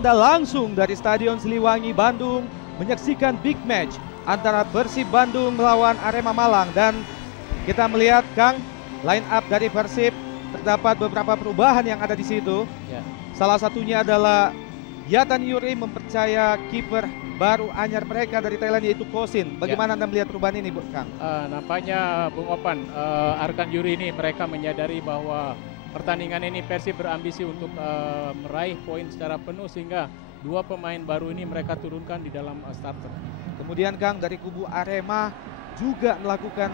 Anda langsung dari Stadion Siliwangi, Bandung menyaksikan big match antara Persib Bandung melawan Arema Malang. Dan kita melihat, Kang, line up dari Persib terdapat beberapa perubahan yang ada di situ. Ya. Salah satunya adalah Yatan Yuri mempercaya kiper baru anyar mereka dari Thailand, yaitu Kosin. Bagaimana Anda melihat perubahan ini, Kang? Nampaknya Bung Opan, Arkan Yuri ini mereka menyadari bahwa pertandingan ini Persib berambisi untuk meraih poin secara penuh, sehingga dua pemain baru ini mereka turunkan di dalam starter. Kemudian, Kang, dari kubu Arema juga melakukan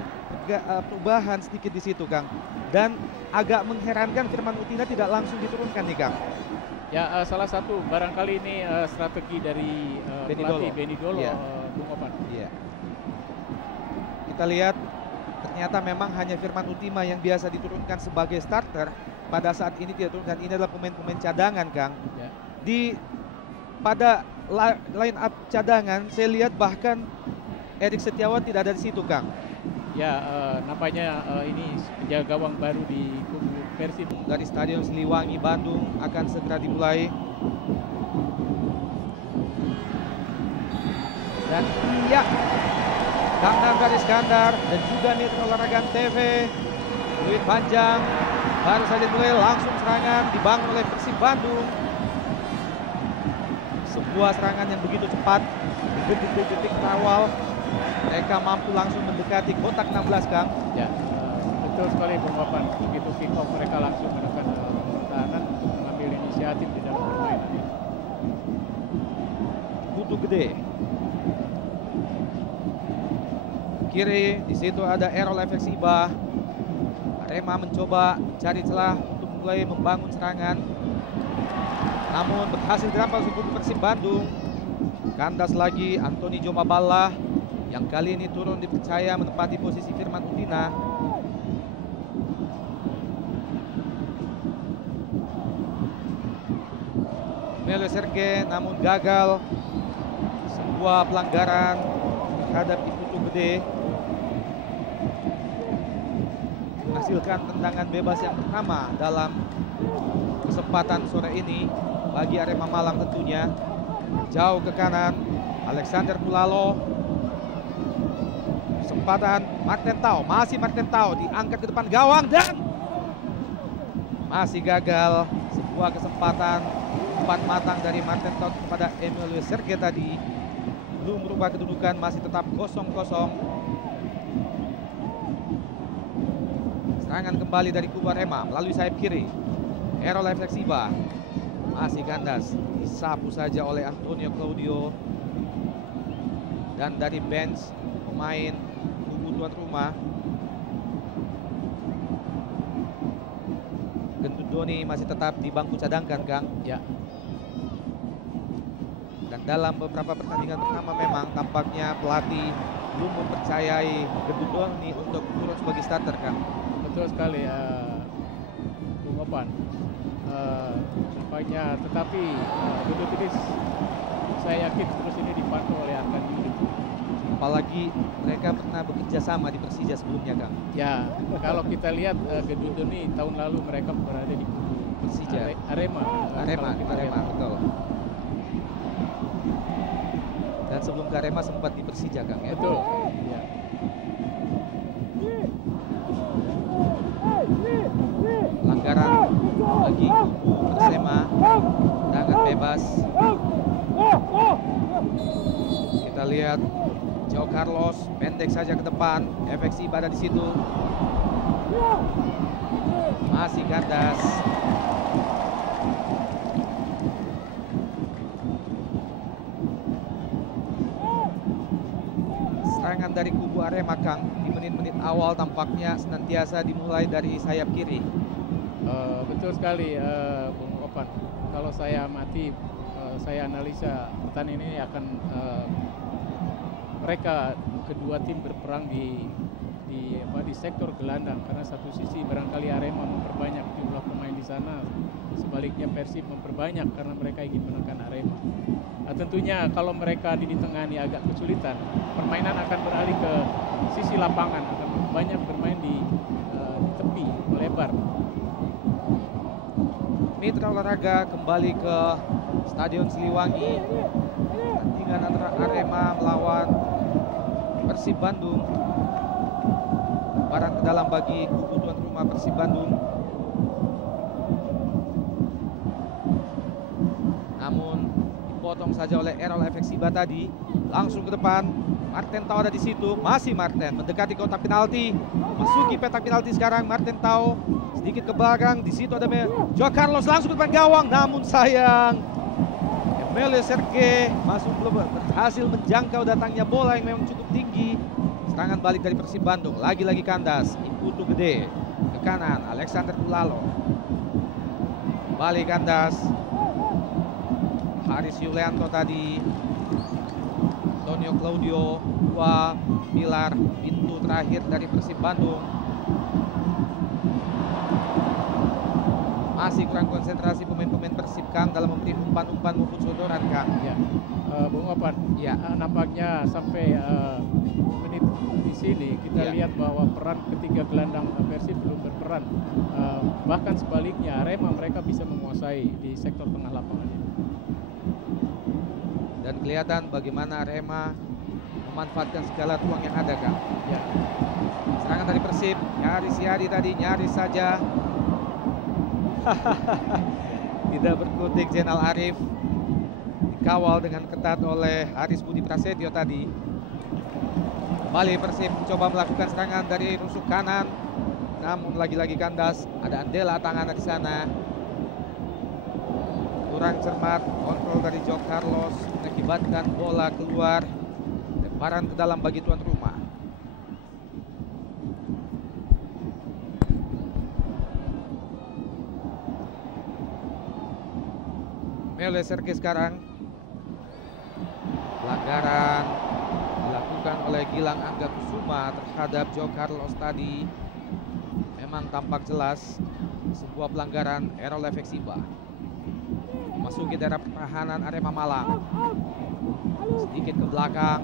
perubahan sedikit di situ, Kang. Dan agak mengherankan Firman Utina tidak langsung diturunkan nih, Kang. Ya, salah satu barangkali ini strategi dari pelatih Benny Dolo, Bung Opan. Iya. Kita lihat ternyata memang hanya Firman Utima yang biasa diturunkan sebagai starter. Pada saat ini tidak turun, dan ini adalah pemain-pemain cadangan, Kang. Ya. Pada line up cadangan, saya lihat bahkan Erik Setiawan tidak ada di situ, Kang. Ya, nampaknya ini penjaga gawang baru di kubu Persib. Dari Stadion Siliwangi, Bandung akan segera dimulai. Dan iya, Kang Nandar Iskandar dan juga Mitra Olahraga TV, fluid panjang, baru saja dimulai, langsung serangan dibangun oleh Persib Bandung. Sebuah serangan yang begitu cepat di detik-detik awal. Mereka mampu langsung mendekati kotak 16, Kang. Ya, betul sekali Bung Opan. Begitu kick off mereka langsung menekan pertahanan untuk mengambil inisiatif di dalam permainan ini. Kutu gede. Kiri, di situ ada Errol FX Iba. Arema mencoba cari celah untuk mulai membangun serangan. Namun berhasil dirampas oleh Persib Bandung. Kandas lagi Anthony Jomaballa, yang kali ini turun dipercaya menempati posisi Firman Utina. Melo Serge namun gagal. Sebuah pelanggaran terhadap Kutu Gede, menghasilkan tendangan bebas yang pertama dalam kesempatan sore ini bagi Arema Malang tentunya. Jauh ke kanan, Alexander Pulalo. Kesempatan Martin Tau, masih Martin Tau diangkat ke depan gawang dan masih gagal. Sebuah kesempatan umpan matang dari Martin Tau kepada Emilio Serge tadi belum merubah kedudukan, masih tetap 0-0. Serangan kembali dari kubu Arema melalui sayap kiri. Errol FX Iba masih kandas, disapu saja oleh Antonio Claudio. Dan dari bench pemain kubu tuan rumah, Gendut Doni masih tetap di bangku cadangkan, Kang. Ya. Dan dalam beberapa pertandingan pertama memang tampaknya pelatih belum mempercayai Gendut Doni untuk turun sebagai starter, Kang. Betul sekali, Bung Opan. Nampaknya, tetapi Gendut ini saya yakin terus ini dipantau oleh Arkan Yuri. Apalagi mereka pernah bekerja sama di Persija sebelumnya, Kang. Ya, kalau kita lihat Gendut ini tahun lalu mereka berada di kubu Persija. Arema, betul. Dan sebelum ke Arema sempat di Persija, Kang, ya. Betul. Ya. Pelanggaran bagi kubu Persema, tendangan bebas. Kita lihat Joe Carlos pendek saja ke depan, FX Iba ada di situ. Masih kandas. Serangan dari kubu Arema, Kang, di menit-menit awal tampaknya senantiasa dimulai dari sayap kiri. Betul sekali, Bung Opan. Kalau saya amati, saya analisa pertandingan ini akan mereka kedua tim berperang di sektor gelandang, karena satu sisi barangkali Arema memperbanyak jumlah pemain di sana, sebaliknya Persib memperbanyak karena mereka ingin menekan Arema. Nah, tentunya kalau mereka di tengah ini agak kesulitan, permainan akan beralih ke sisi lapangan, akan banyak bermain di tepi melebar. Mitra Olahraga kembali ke Stadion Siliwangi. Pertandingan antara Arema melawan Persib Bandung. Lemparan ke dalam bagi kubu tuan rumah Persib Bandung. Namun dipotong saja oleh Errol Efeksiba tadi. Langsung ke depan. Martin Tau ada di situ. Masih Martin mendekati kotak penalti. Masuki petak penalti sekarang Martin Tau. Sedikit ke belakang. Di situ ada Joao Carlos langsung ke depan gawang. Namun sayang, Emilio Serge masuk belum berhasil menjangkau datangnya bola yang memang cukup tinggi. Serangan balik dari Persib Bandung. Lagi-lagi kandas. Imputu gede ke kanan. Alexander Kulalo. Balik kandas. Haris Yulianto tadi. Antonio Claudio. Dua pilar pintu terakhir dari Persib Bandung. Masih kurang konsentrasi pemain-pemain Persib, Kang, dalam memberi umpan-umpan maupun sodoran, Kang. Ya, Bung Opan. Ya. Nampaknya sampai menit di sini kita lihat bahwa peran ketiga gelandang Persib belum berperan. Bahkan sebaliknya Arema mereka bisa menguasai di sektor tengah lapangan ini. Dan kelihatan bagaimana Arema memanfaatkan segala ruang yang ada, Kang. Ya. Serangan dari Persib, nyaris Yadi tadi, nyaris saja. Tidak berkutik Zainal Arif. Dikawal dengan ketat oleh Haris Budi Prasetyo tadi. Kembali Persib mencoba melakukan serangan dari rusuk kanan. Namun lagi-lagi kandas. Ada Andela Tangana di sana. Kurang cermat kontrol dari Joao Carlos mengakibatkan bola keluar. Lemparan ke dalam bagi tuan rumah. Mele Serge sekarang. Pelanggaran dilakukan oleh Gilang Angga Kusuma terhadap Joao Carlos tadi. Memang tampak jelas sebuah pelanggaran. Errol Efeksiba memasuki daerah pertahanan Arema Malang. Sedikit ke belakang.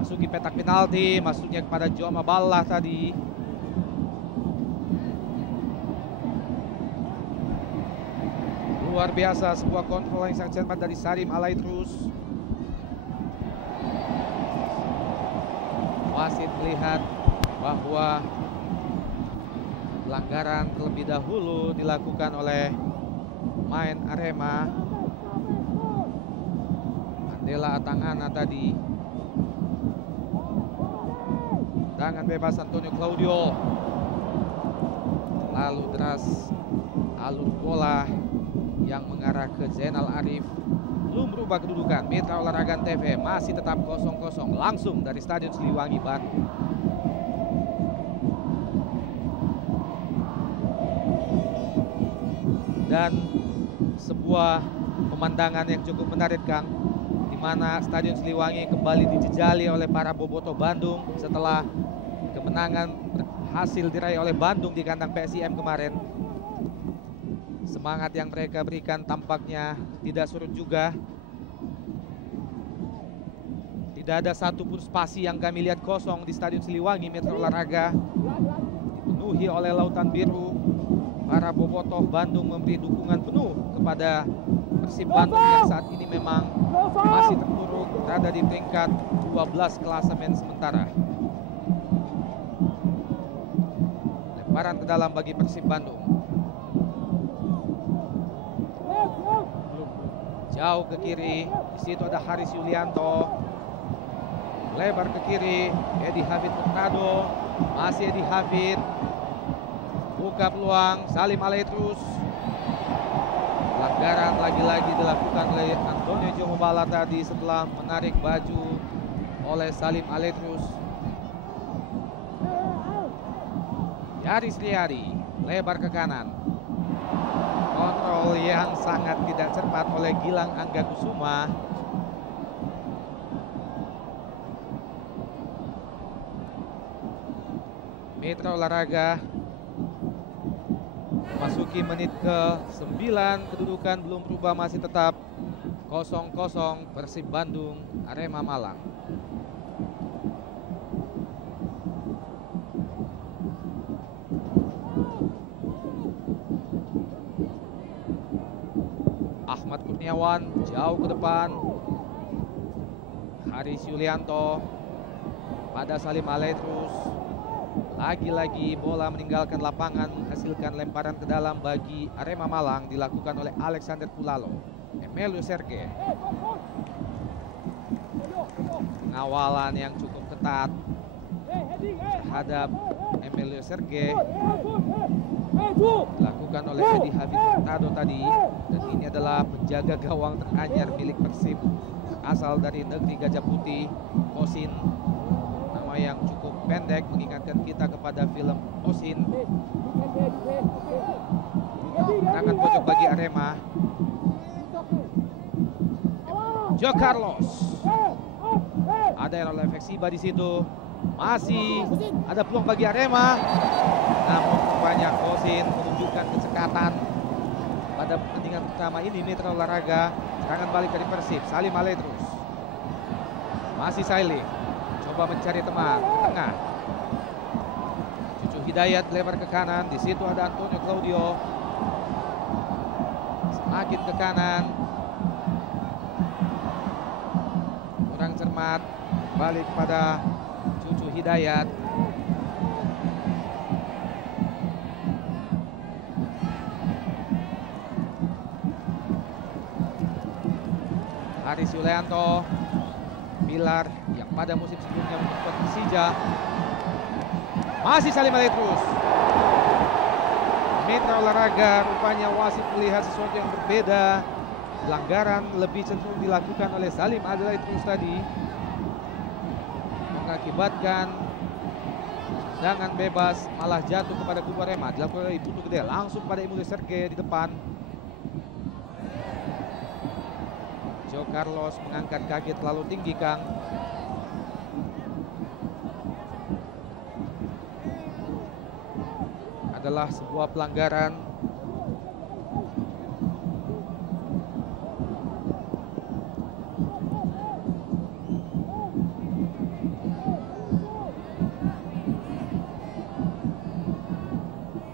Masuki petak penalti. Masuknya kepada Joma Ballah tadi. Luar biasa sebuah kontrol yang sangat cepat dari Salim Alaidrus. Wasit melihat bahwa pelanggaran terlebih dahulu dilakukan oleh pemain Arema. Andela Atangana tadi. Tangan bebas Antonio Claudio. Lalu deras alur bola yang mengarah ke Zainal Arif. Belum berubah kedudukan. Mitra Olahraga TV masih tetap 0-0 langsung dari Stadion Siliwangi Bandung. Dan sebuah pemandangan yang cukup menarik, Kang, di mana Stadion Siliwangi kembali dijejali oleh para bobotoh Bandung setelah kemenangan berhasil diraih oleh Bandung di kandang PSIM kemarin. Semangat yang mereka berikan tampaknya tidak surut juga. Tidak ada satupun spasi yang kami lihat kosong di Stadion Siliwangi Mitra Olahraga. Dipenuhi oleh lautan biru. Para bobotoh Bandung memberi dukungan penuh kepada Persib Bandung yang saat ini memang masih terpuruk berada di peringkat 12 klasemen sementara. Lemparan ke dalam bagi Persib Bandung. Jauh ke kiri, di situ ada Haris Yulianto. Lebar ke kiri, Edi Hafid Hurtado. Masih Edi Hafid. Buka peluang, Salim Alaidrus. Pelanggaran lagi-lagi dilakukan oleh Antonio Jomobala tadi setelah menarik baju oleh Salim Alaidrus. Yaris Riyadi, lebar ke kanan. Kontrol yang sangat tidak cermat oleh Gilang Angga Kusuma. Mitra Olahraga memasuki menit ke-9, kedudukan belum berubah, masih tetap 0-0 Persib Bandung Arema Malang. Ahmad Kurniawan jauh ke depan. Haris Yulianto pada Salim Aletrus. Lagi-lagi bola meninggalkan lapangan, menghasilkan lemparan ke dalam bagi Arema Malang, dilakukan oleh Alexander Pulalo. Emilio Serge. Pengawalan yang cukup ketat terhadap Emilio Serge dilakukan oleh Edi Habib Hurtado tadi. Dan ini adalah penjaga gawang teranyar milik Persib, asal dari negeri Gajah Putih, Kosin. Nama yang cukup pendek mengingatkan kita kepada film Osin. Tangan pojok bagi Arema. Jo Carlos. Ada Errol Efeksiba di situ. Masih ada peluang bagi Arema. Namun banyak Kosin menunjukkan kesekatan pada pertandingan pertama ini. Mitra Olahraga. Serangan balik dari Persib. Salim Aletrus. Masih Saili. Coba mencari teman tengah. Cucu Hidayat lebar ke kanan. Di situ ada Antonio Claudio. Semakin ke kanan. Kurang cermat. Balik pada Cucu Hidayat. Haris Yulianto, pilar yang pada musim sebelumnya membuat Persija. Masih Salim Aletrus. Mitra Olahraga rupanya wasit melihat sesuatu yang berbeda. Pelanggaran lebih cenderung dilakukan oleh Salim Aletrus tadi, mengakibatkan tendangan bebas malah jatuh kepada kubu Arema. Dilakukan oleh Ibnu Gede langsung pada Emilio Serge di depan. Jo Carlos mengangkat kaki terlalu tinggi, Kang. Adalah sebuah pelanggaran.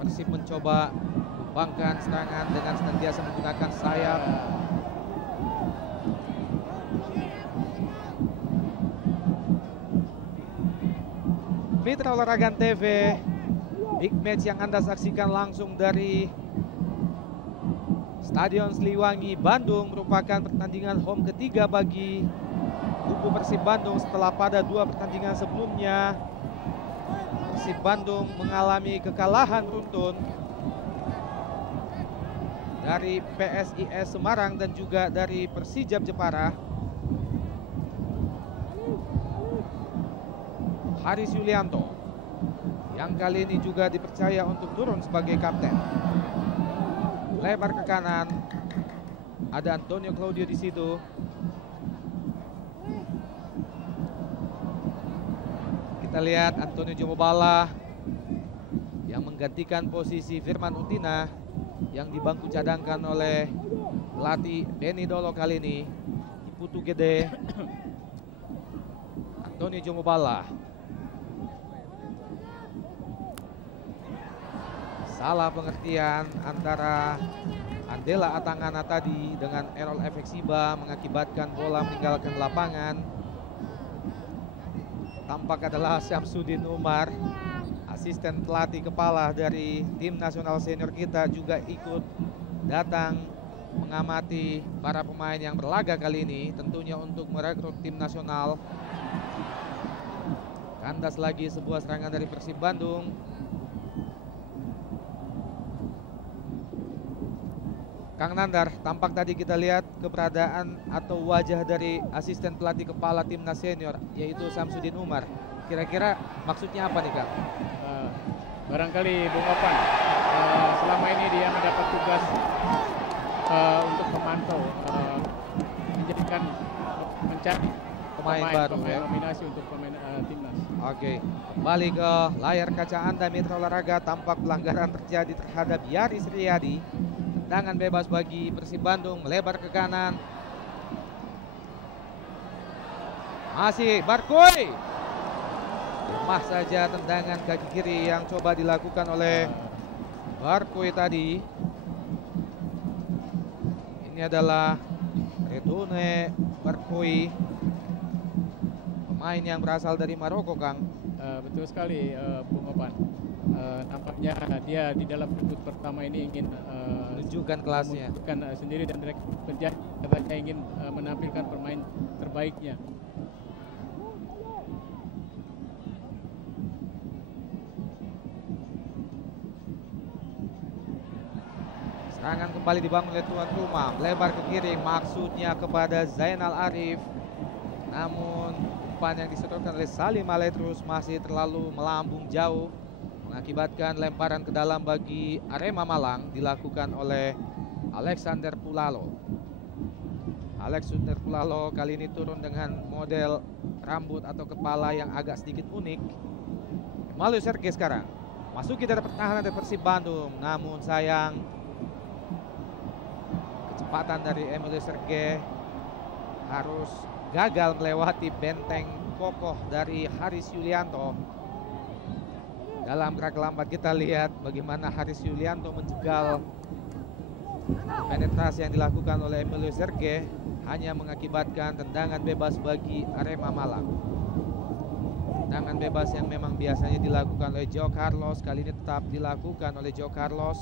Persib mencoba membangkang serangan dengan senantiasa menggunakan sayap. Mitra Olahraga TV, big match yang Anda saksikan langsung dari Stadion Siliwangi, Bandung, merupakan pertandingan home ketiga bagi kubu Persib Bandung setelah pada 2 pertandingan sebelumnya Persib Bandung mengalami kekalahan beruntun dari PSIS Semarang dan juga dari Persijap Jepara. Haris Yulianto yang kali ini juga dipercaya untuk turun sebagai kapten. Lebar ke kanan. Ada Antonio Claudio di situ. Kita lihat Antonio Jomobala yang menggantikan posisi Firman Utina yang di bangku cadangkan oleh pelatih Benny Dolo kali ini. Di Putu Gede. Antonio Jomobala. Salah pengertian antara Andela Atangana tadi dengan Errol Efeksiba mengakibatkan bola meninggalkan lapangan. Tampak adalah Syamsuddin Umar, asisten pelatih kepala dari tim nasional senior kita, juga ikut datang mengamati para pemain yang berlaga kali ini, tentunya untuk merekrut tim nasional. Kandas lagi sebuah serangan dari Persib Bandung. Kang Nandar, tampak tadi kita lihat keberadaan atau wajah dari asisten pelatih kepala timnas senior, yaitu Syamsuddin Umar. Kira-kira maksudnya apa nih, Kang? Barangkali Bung Opan, selama ini dia mendapat tugas untuk memantau, menjadikan mencari pemain baru, pemain nominasi untuk pemain timnas. Oke, kembali ke layar kaca Anda Mitra Olahraga. Tampak pelanggaran terjadi terhadap Yaris Riyadi. Tendangan bebas bagi Persib Bandung, melebar ke kanan. Masih Barkoi. Lemah saja tendangan kaki kiri yang coba dilakukan oleh Barkoi tadi. Ini adalah Redone Barkoi, pemain yang berasal dari Maroko, Kang. Betul sekali, Bung Opan. Nampaknya dia di dalam debut pertama ini ingin Menunjukkan kelasnya. menunjukkan sendiri dan mereka berjanji katanya ingin menampilkan pemain terbaiknya. Serangan kembali dibangun oleh tuan rumah, melebar ke kiri, maksudnya kepada Zainal Arif. Namun umpan yang disedotkan oleh Salim Aletrus masih terlalu melambung jauh, mengakibatkan lemparan ke dalam bagi Arema Malang dilakukan oleh Alexander Pulalo. Alexander Pulalo kali ini turun dengan model rambut atau kepala yang agak sedikit unik. Emilio Serge sekarang masuki dari pertahanan dari Persib Bandung, namun sayang kecepatan dari Emilio Serge harus gagal melewati benteng kokoh dari Haris Yulianto. Dalam gerak lambat kita lihat bagaimana Haris Yulianto menjegal penetrasi yang dilakukan oleh Emilio Serge, hanya mengakibatkan tendangan bebas bagi Arema Malang. Tendangan bebas yang memang biasanya dilakukan oleh Joe Carlos, kali ini tetap dilakukan oleh Joe Carlos.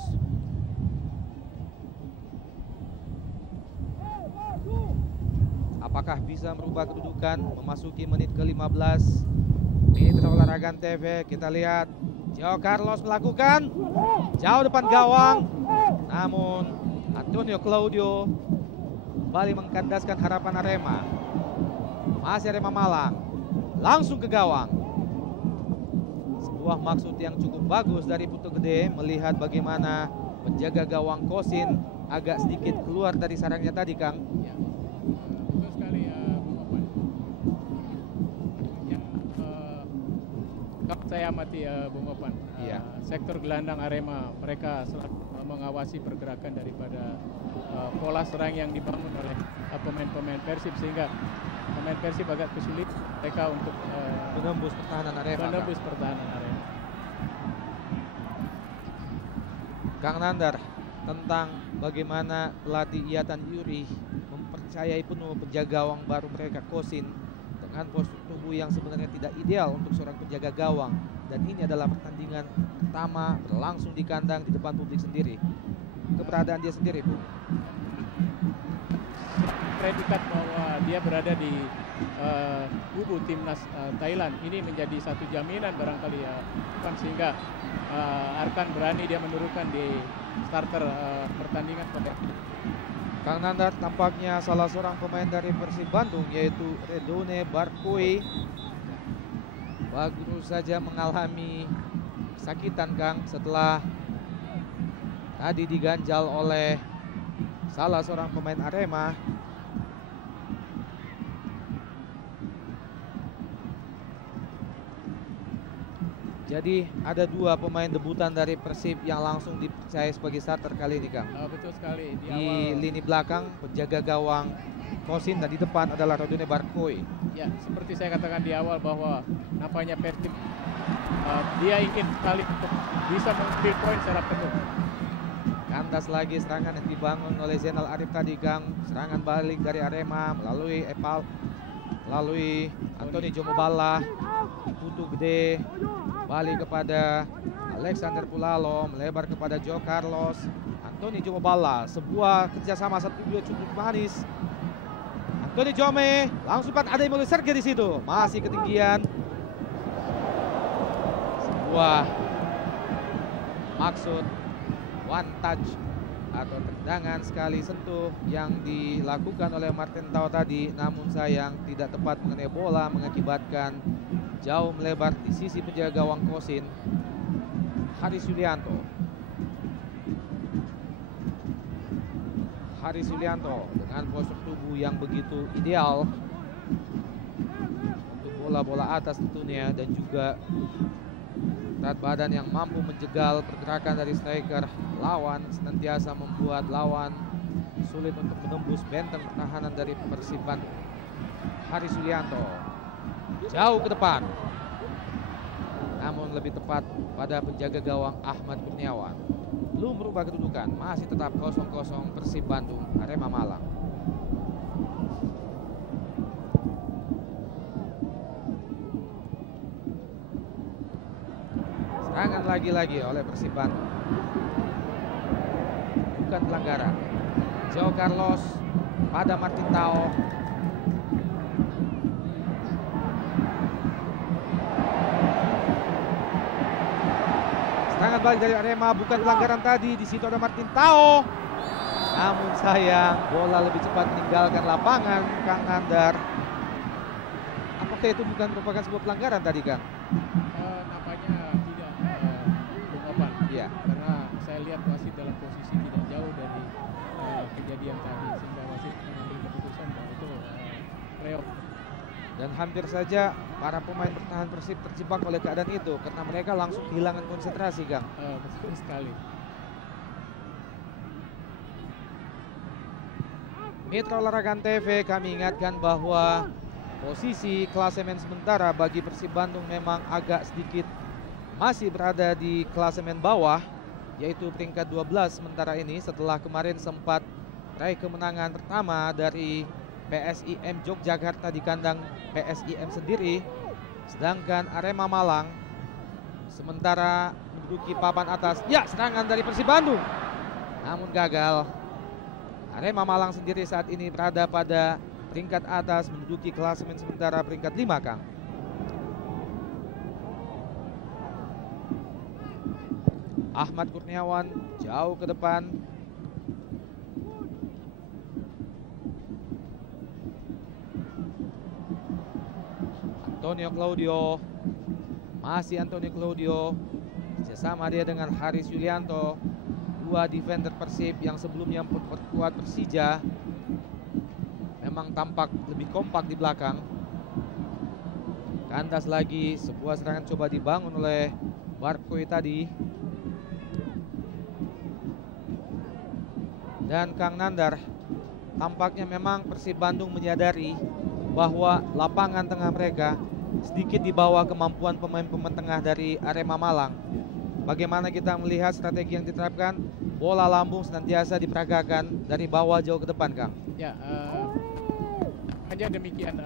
Apakah bisa merubah kedudukan memasuki menit ke-15 Mitra Olahraga TV? Kita lihat Joe Carlos melakukan jauh depan gawang, namun Antonio Claudio kembali mengkandaskan harapan Arema. Masih Arema Malang, langsung ke gawang. Sebuah maksud yang cukup bagus dari Putu Gede melihat bagaimana penjaga gawang Kosin agak sedikit keluar dari sarangnya tadi, Kang. Ya. Betul sekali, Bung Opan. Ya, kalau saya amati, Bung Opan, Iya. sektor gelandang Arema mereka selalu mengawasi pergerakan daripada pola serang yang dibangun oleh pemain-pemain Persib, sehingga pemain Persib agak kesulitan mereka untuk Menembus pertahanan Arema. menembus pertahanan Arema. Kang Nandar, tentang bagaimana pelatih Iyatan Yuri mempercayai penuh penjaga gawang baru mereka Kosin dengan postur tubuh yang sebenarnya tidak ideal untuk seorang penjaga gawang, dan ini adalah pertandingan pertama berlangsung di kandang di depan publik sendiri. Keberadaan dia sendiri, Bu. Predikat bahwa dia berada di kubu timnas Thailand ini menjadi satu jaminan barangkali ya, sehingga Arkan berani dia menurunkan di starter pertandingan pada Kang Nandar, tampaknya salah seorang pemain dari Persib Bandung yaitu Redone Barkoi baru saja mengalami kesakitan, Kang, setelah tadi diganjal oleh salah seorang pemain Arema. Jadi ada dua pemain debutan dari Persib yang langsung dipercaya sebagai starter kali ini, Kang. betul sekali di Di awal. lini belakang penjaga gawang Kosin dan di depan adalah Redone Barkoi. Ya, seperti saya katakan di awal bahwa nampaknya Persib dia ingin sekali untuk bisa mengambil poin secara penuh. Kandas lagi serangan yang dibangun oleh Zainal Arif tadi, Kang. Serangan balik dari Arema melalui melalui Antoni Jomobala, Putu Gede, balik kepada Alexander Pulalo, melebar kepada Joe Carlos, Antoni Jomobala. Sebuah kerjasama 1-2 cukup manis. Antoni Jome langsung ada Emilio Serge di situ, masih ketinggian. Sebuah maksud one touch atau tendangan sekali sentuh yang dilakukan oleh Martin Tau tadi, namun sayang tidak tepat mengenai bola, mengakibatkan jauh melebar di sisi penjaga gawang Kosin, Haris Yulianto. Haris Yulianto dengan postur tubuh yang begitu ideal untuk bola-bola atas tentunya, dan juga berat badan yang mampu menjegal pergerakan dari striker lawan, senantiasa membuat lawan sulit untuk menembus benteng pertahanan dari Persib Bandung. Haris Yulianto jauh ke depan, namun lebih tepat pada penjaga gawang Ahmad Kurniawan. belum berubah kedudukan, masih tetap 0-0 Persib Bandung Arema Malang. Serangan lagi-lagi oleh Persib Bandung. Bukan pelanggaran. Joe Carlos pada Martin Tao. Serangan balik dari Arema, bukan pelanggaran tadi. Di situ ada Martin Tao. Namun sayang, bola lebih cepat meninggalkan lapangan, Kang Nandar. Apakah itu bukan merupakan sebuah pelanggaran tadi, Kang? Nampaknya tidak, Bung Opan. Iya. Karena saya lihat wasit dalam posisi tidak jauh dari kejadian tadi, sehingga wasit mengambil keputusan bahwa itu reok. Dan hampir saja para pemain bertahan Persib terjebak oleh keadaan itu karena mereka langsung kehilangan konsentrasi, Kang. Betul sekali. Mitra Olahraga TV, kami ingatkan bahwa posisi klasemen sementara bagi Persib Bandung memang agak sedikit masih berada di klasemen bawah, yaitu peringkat 12 sementara ini setelah kemarin sempat raih kemenangan pertama dari PSIM Yogyakarta di kandang PSIM sendiri. Sedangkan Arema Malang sementara menduduki papan atas. Ya, serangan dari Persib Bandung namun gagal. Arema Malang sendiri saat ini berada pada peringkat atas menduduki klasemen sementara peringkat 5, Kang. Ahmad Kurniawan jauh ke depan. Antonio Claudio, masih Antonio Claudio, bersama dia dengan Haris Yulianto, dua defender Persib yang sebelumnya memperkuat Persija, memang tampak lebih kompak di belakang. Kandas lagi, sebuah serangan coba dibangun oleh Barkoi tadi. Dan Kang Nandar, tampaknya memang Persib Bandung menyadari bahwa lapangan tengah mereka sedikit di bawah kemampuan pemain-pemain tengah dari Arema Malang. Bagaimana kita melihat strategi yang diterapkan? Bola lambung senantiasa diperagakan dari bawah jauh ke depan, Kang. Ya, hanya demikian,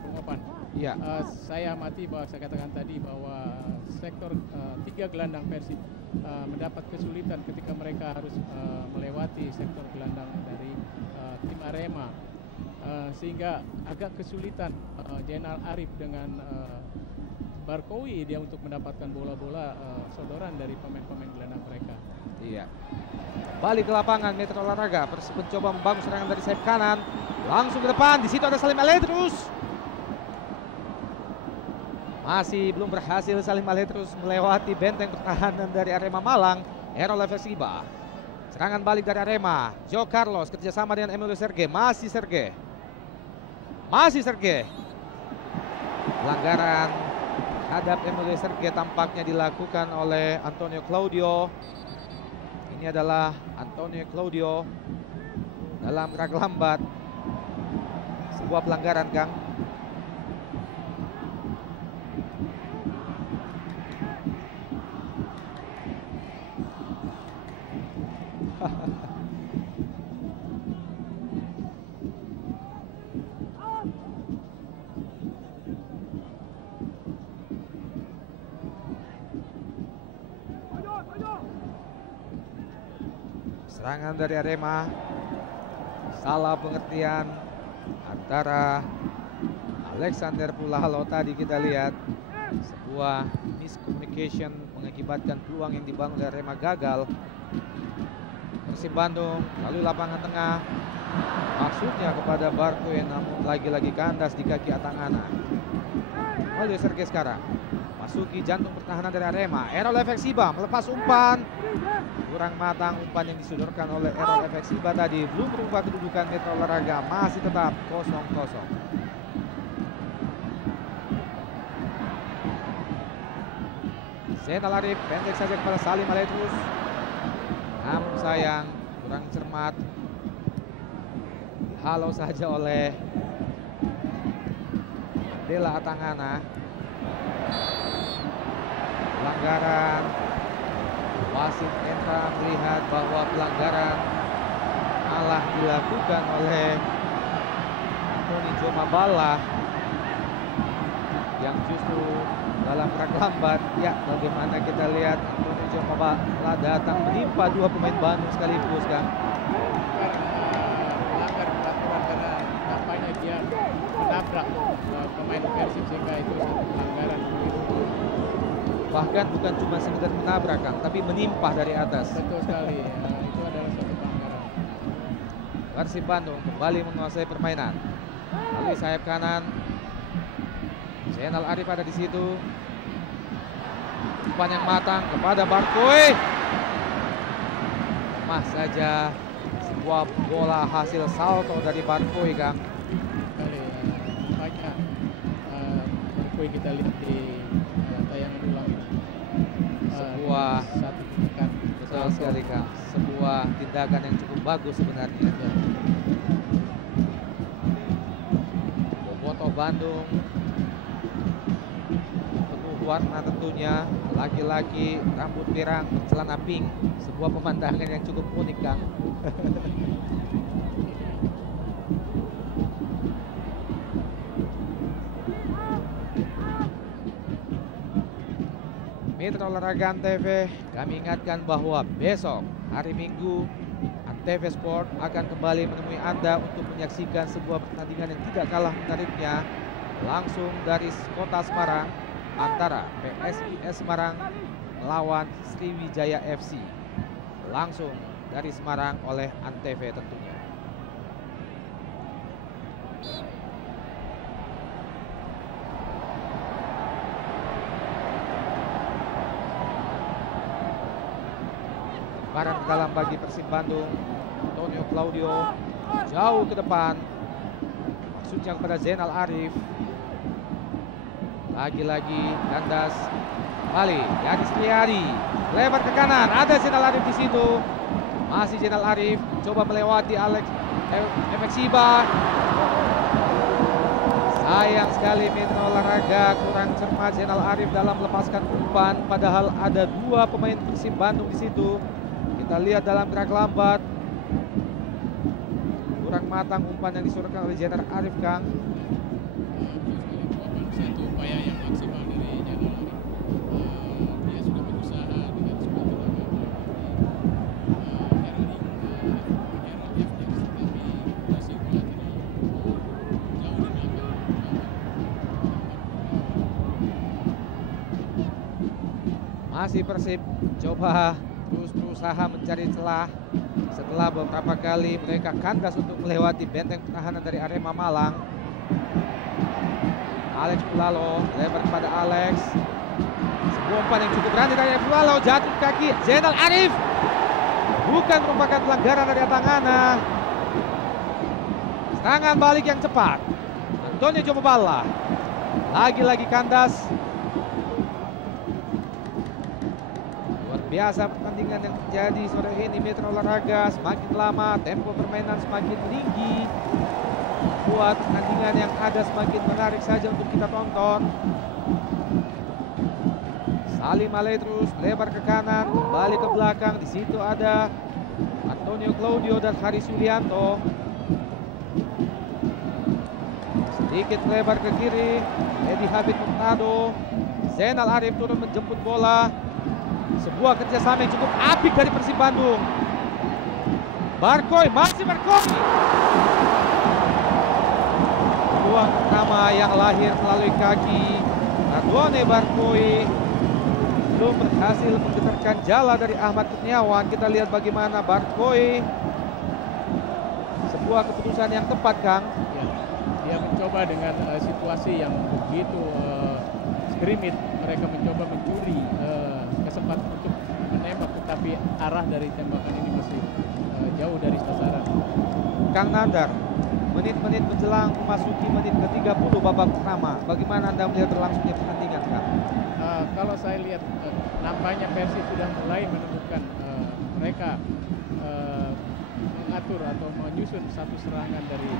Bung Opan. Ya. Saya amati bahwa saya katakan tadi bahwa sektor tiga gelandang Persib mendapat kesulitan ketika mereka harus melewati sektor gelandang dari tim Arema. Sehingga agak kesulitan Zainal Arif dengan Barkoi dia untuk mendapatkan bola-bola sodoran dari pemain-pemain gelandang mereka. Iya. Balik ke lapangan Mitra Olahraga, Persib mencoba membangun serangan dari sayap kanan, langsung ke depan. Di situ ada Salim Aledrus. Masih belum berhasil Salim Aledrus melewati benteng pertahanan dari Arema Malang. Errol Efesiba. Serangan balik dari Arema. Joe Carlos kerjasama dengan Emilio Serge. Masih Serge. Pelanggaran terhadap Emilio Serge tampaknya dilakukan oleh Antonio Claudio. Ini adalah Antonio Claudio dalam gerak lambat. Sebuah pelanggaran, Kang. Serangan dari Arema, salah pengertian antara Alexander Pulalo tadi kita lihat. Sebuah miscommunication mengakibatkan peluang yang dibangun oleh Arema gagal. Persib Bandung lalu lapangan tengah, maksudnya kepada Barkoi, namun lagi-lagi kandas di kaki Atangana. Oleh Serge sekarang masuki jantung pertahanan dari Arema. Errol Efesiba melepas umpan, kurang matang umpan yang disodorkan oleh Errol Efesiba tadi. Belum berubah kedudukan Mitra Olahraga, masih tetap 0-0. Zainal Arif pendek saja kepada Salim Aledrus, namun sayang kurang cermat, dihalau saja oleh Dela Atangana. Pelanggaran Wasit Enta melihat bahwa pelanggaran malah dilakukan oleh Tony Jomabala yang justru dalam gerak lambat. Ya, bagaimana kita lihat Tony Jomabala datang menimpa dua pemain Bandung sekaligus, Kang. Melanggar peraturan karena nampaknya dia menabrak pemain Persib sehingga itu satu pelanggaran. Bahkan bukan cuma sekedar menabrak, Kang, tapi menimpa dari atas. Betul sekali, itu adalah satu pelanggaran. Persib Bandung kembali menguasai permainan. Lalu sayap kanan, Zainal Arif ada di situ. Umpan yang matang kepada Barkoi. Lemah saja sebuah bola hasil salto dari Barkoi, Kang. Kali banyak Barkoi kita lihat di tayangan ulang ini. Sebuah Satu tindakan betul sekali, Kang. Sebuah tindakan yang cukup bagus sebenarnya. Bobotoh Bandung penuh warna tentunya, laki-laki rambut pirang celana pink, sebuah pemandangan yang cukup unik, Kang. Mitra Olahraga Antv, kami ingatkan bahwa besok hari Minggu Antv Sport akan kembali menemui Anda untuk menyaksikan sebuah pertandingan yang tidak kalah menariknya langsung dari kota Semarang antara PSIS Semarang melawan Sriwijaya FC, langsung dari Semarang oleh Antv tentunya. Barang dalam bagi Persib Bandung, Antonio Claudio jauh ke depan, maksudnya kepada Zainal Arif. Lagi-lagi kandas kembali Yadis Triadi, lebar ke kanan, ada Zainal Arif di situ. Masih Zainal Arif coba melewati Alex Emexiba. Sayang sekali Mitra Olahraga kurang cermat Zainal Arif dalam melepaskan umpan, padahal ada dua pemain Persib Bandung di situ. Kita lihat dalam gerak lambat, kurang matang umpan yang disuruhkan oleh Zainal Arif, Kang. Satu upaya yang maksimal dari Zainal Arif. Dia sudah berusaha dengan semua tenaga Heralding tapi masih bola tidak jauh di belakang. Masih Persib coba terus berusaha mencari celah setelah beberapa kali mereka kandas untuk melewati benteng pertahanan dari Arema Malang. Alex Pulalo lebar kepada Alex, sebuah umpan yang cukup berani dari Pulalo, jatuh kaki Zainal Arif, bukan merupakan pelanggaran dari Atangana. Serangan balik yang cepat Antonio Jomabala, lagi-lagi kandas. Biasa pertandingan yang terjadi sore ini Mitra Olahraga, semakin lama tempo permainan semakin tinggi, buat pertandingan yang ada semakin menarik saja untuk kita tonton. Salim Ale terus lebar ke kanan, kembali ke belakang, di situ ada Antonio Claudio dan Haris Yulianto. Sedikit lebar ke kiri, Edi Habib Murtado, Zainal Arif turun menjemput bola. Sebuah kerjasama yang cukup apik dari Persib Bandung. Barkoi, masih Barkoi. Peluang pertama yang lahir melalui kaki Radwane Barkoi belum berhasil menggetarkan jala dari Ahmad Kurniawan. Kita lihat bagaimana Barkoi, sebuah keputusan yang tepat, Kang. Ya, dia mencoba dengan situasi yang begitu skrimmit, mereka mencoba mencuri kesempatan untuk menembak, tetapi arah dari tembakan ini masih jauh dari sasaran. Kang Nandar, menit-menit menjelang memasuki menit ke-30 babak pertama, bagaimana Anda melihat berlangsungnya pertandingan, Kang? Kalau saya lihat nampaknya Persib sudah mulai menemukan mereka mengatur atau menyusun satu serangan dari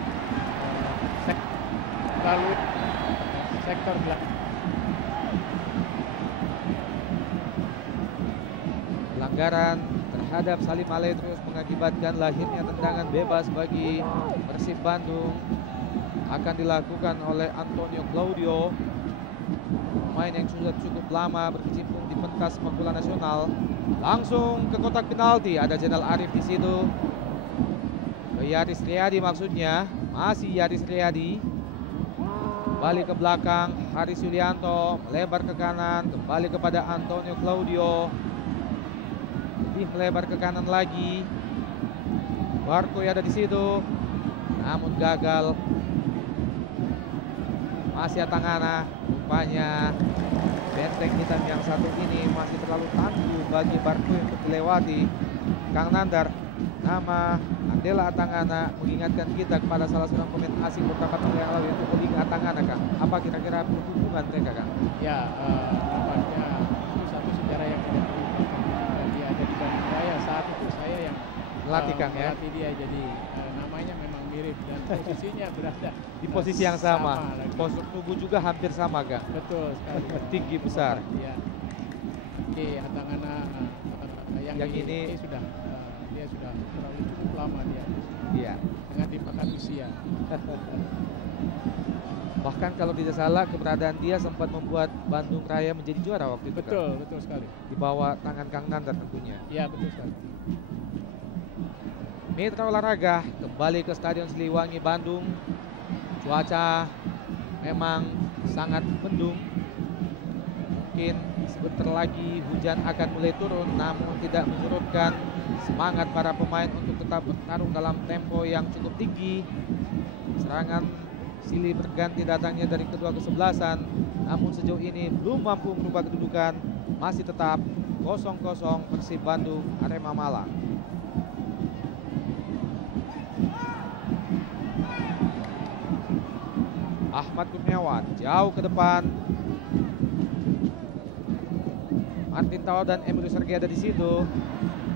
sektor belakang. Pelanggaran terhadap Salim Aletrius mengakibatkan lahirnya tendangan bebas bagi Persib Bandung. Akan dilakukan oleh Antonio Claudio, pemain yang sudah cukup lama berkecimpung di pentas sepak bola nasional. Langsung ke kotak penalti, ada Zainal Arif di situ. Ke Yaris Riyadi maksudnya, masih Yaris Riyadi. Kembali ke belakang, Haris Yulianto melebar ke kanan, kembali kepada Antonio Claudio. Lebih melebar ke kanan lagi. Barcoy ada di situ, namun gagal. Masih Atangana, rupanya benteng hitam yang satu ini masih terlalu tangguh bagi Barcoy untuk dilewati. Kang Nandar, nama Andela Atangana mengingatkan kita kepada salah seorang pemain asing beberapa tahun yang lalu, yaitu Oding Atangana, Kang. Apa kira-kira perhubungan mereka, Kang? Ya, nampaknya itu satu sejarah yang tidak terlupakan. Dia ada di Bandung Raya saat itu saya yang Melatih, Kang, ya? melatih dia, jadi namanya memang mirip dan posisinya berada Di posisi yang sama. lagi. Postur tubuh juga hampir sama, Kang. Betul sekali. Tinggi besar. Ya. Oke, Atangana yang ini sudah dia sudah terlalu cukup lama dia. Iya. Dengan dimakan usia. Bahkan kalau tidak salah, keberadaan dia sempat membuat Bandung Raya menjadi juara waktu itu, Kang. Betul, betul sekali. Di bawah tangan Kang Nandar tentunya. Iya, betul sekali. Mitra olahraga kembali ke Stadion Siliwangi Bandung. Cuaca memang sangat mendung. Mungkin sebentar lagi hujan akan mulai turun, namun tidak menyurutkan semangat para pemain untuk tetap bertarung dalam tempo yang cukup tinggi. Serangan silih berganti datangnya dari kedua kesebelasan, namun sejauh ini belum mampu merubah kedudukan. Masih tetap 0-0 Persib Bandung Arema Malang. Ahmad Kurniawan jauh ke depan. Martin Tao dan Emilio Sergei ada di situ.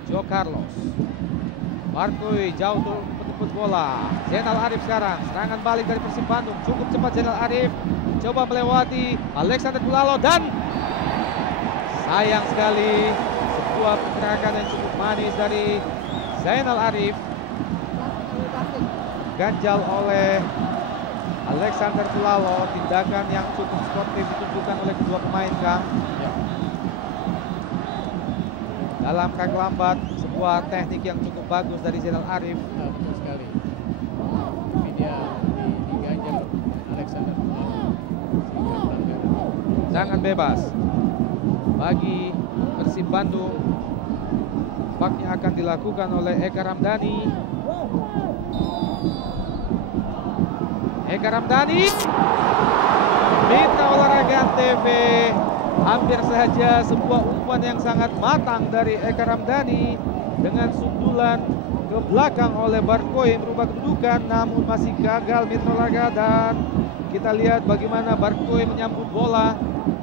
Joe Carlos. Barcoy jauh turun menjemput bola. Zainal Arif sekarang. Serangan balik dari Persib Bandung. Cukup cepat Zainal Arif. Coba melewati Alexander Pulalo dan sayang sekali sebuah pergerakan yang cukup manis dari Zainal Arif. Ganjal oleh Alexander Pulalo, tindakan yang cukup sportif ditunjukkan oleh kedua pemain, Kang. Ya. Dalam kaki lambat, sebuah teknik yang cukup bagus dari Zainal Arif. Betul sekali. Tapi dia diganjal Alexander Pulalo sehingga pelanggaran. Jangan bebas bagi Persib Bandung. Tampaknya akan dilakukan oleh Eka Ramdhani. Eka Ramdhani, Mitra Olahraga TV. Hampir saja sebuah umpan yang sangat matang dari Eka Ramdhani dengan sundulan ke belakang oleh Barcoy merubah kedudukan, namun masih gagal Mitra Olahraga. Dan kita lihat bagaimana Barcoy menyambut bola,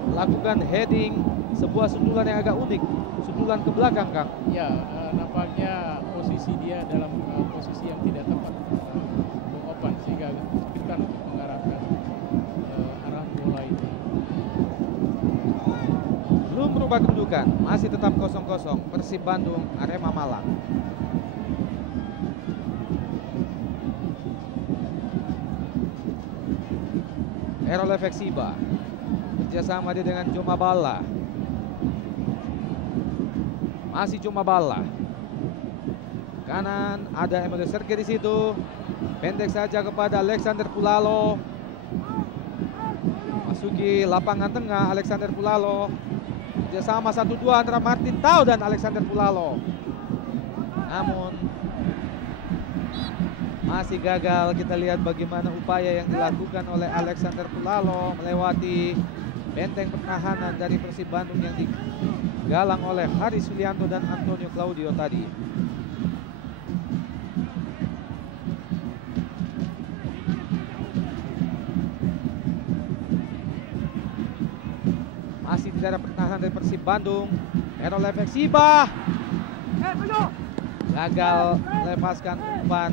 melakukan heading, sebuah sundulan yang agak unik, sundulan ke belakang, Kang. Ya, nampaknya posisi dia dalam posisi yang tidak tepat open, sehingga kesulitan untuk mengarahkan arah bola itu. Belum merubah kedudukan, masih tetap 0-0 Persib Bandung Arema Malang. Errol Efeksiba kerjasama dia dengan Joma Balla. Masih Joma Balla. Kanan ada Emilio Sergei di situ. Pendek saja kepada Alexander Pulalo. Masuki lapangan tengah Alexander Pulalo. Kerjasama 1-2 antara Martin Tao dan Alexander Pulalo. Namun masih gagal. Kita lihat bagaimana upaya yang dilakukan oleh Alexander Pulalo melewati benteng pertahanan dari Persib Bandung yang digalang oleh Haris Yulianto dan Antonio Claudio tadi. Masih tidak ada pertahanan dari Persib Bandung. Errol Efeksiba gagal melepaskan umpan.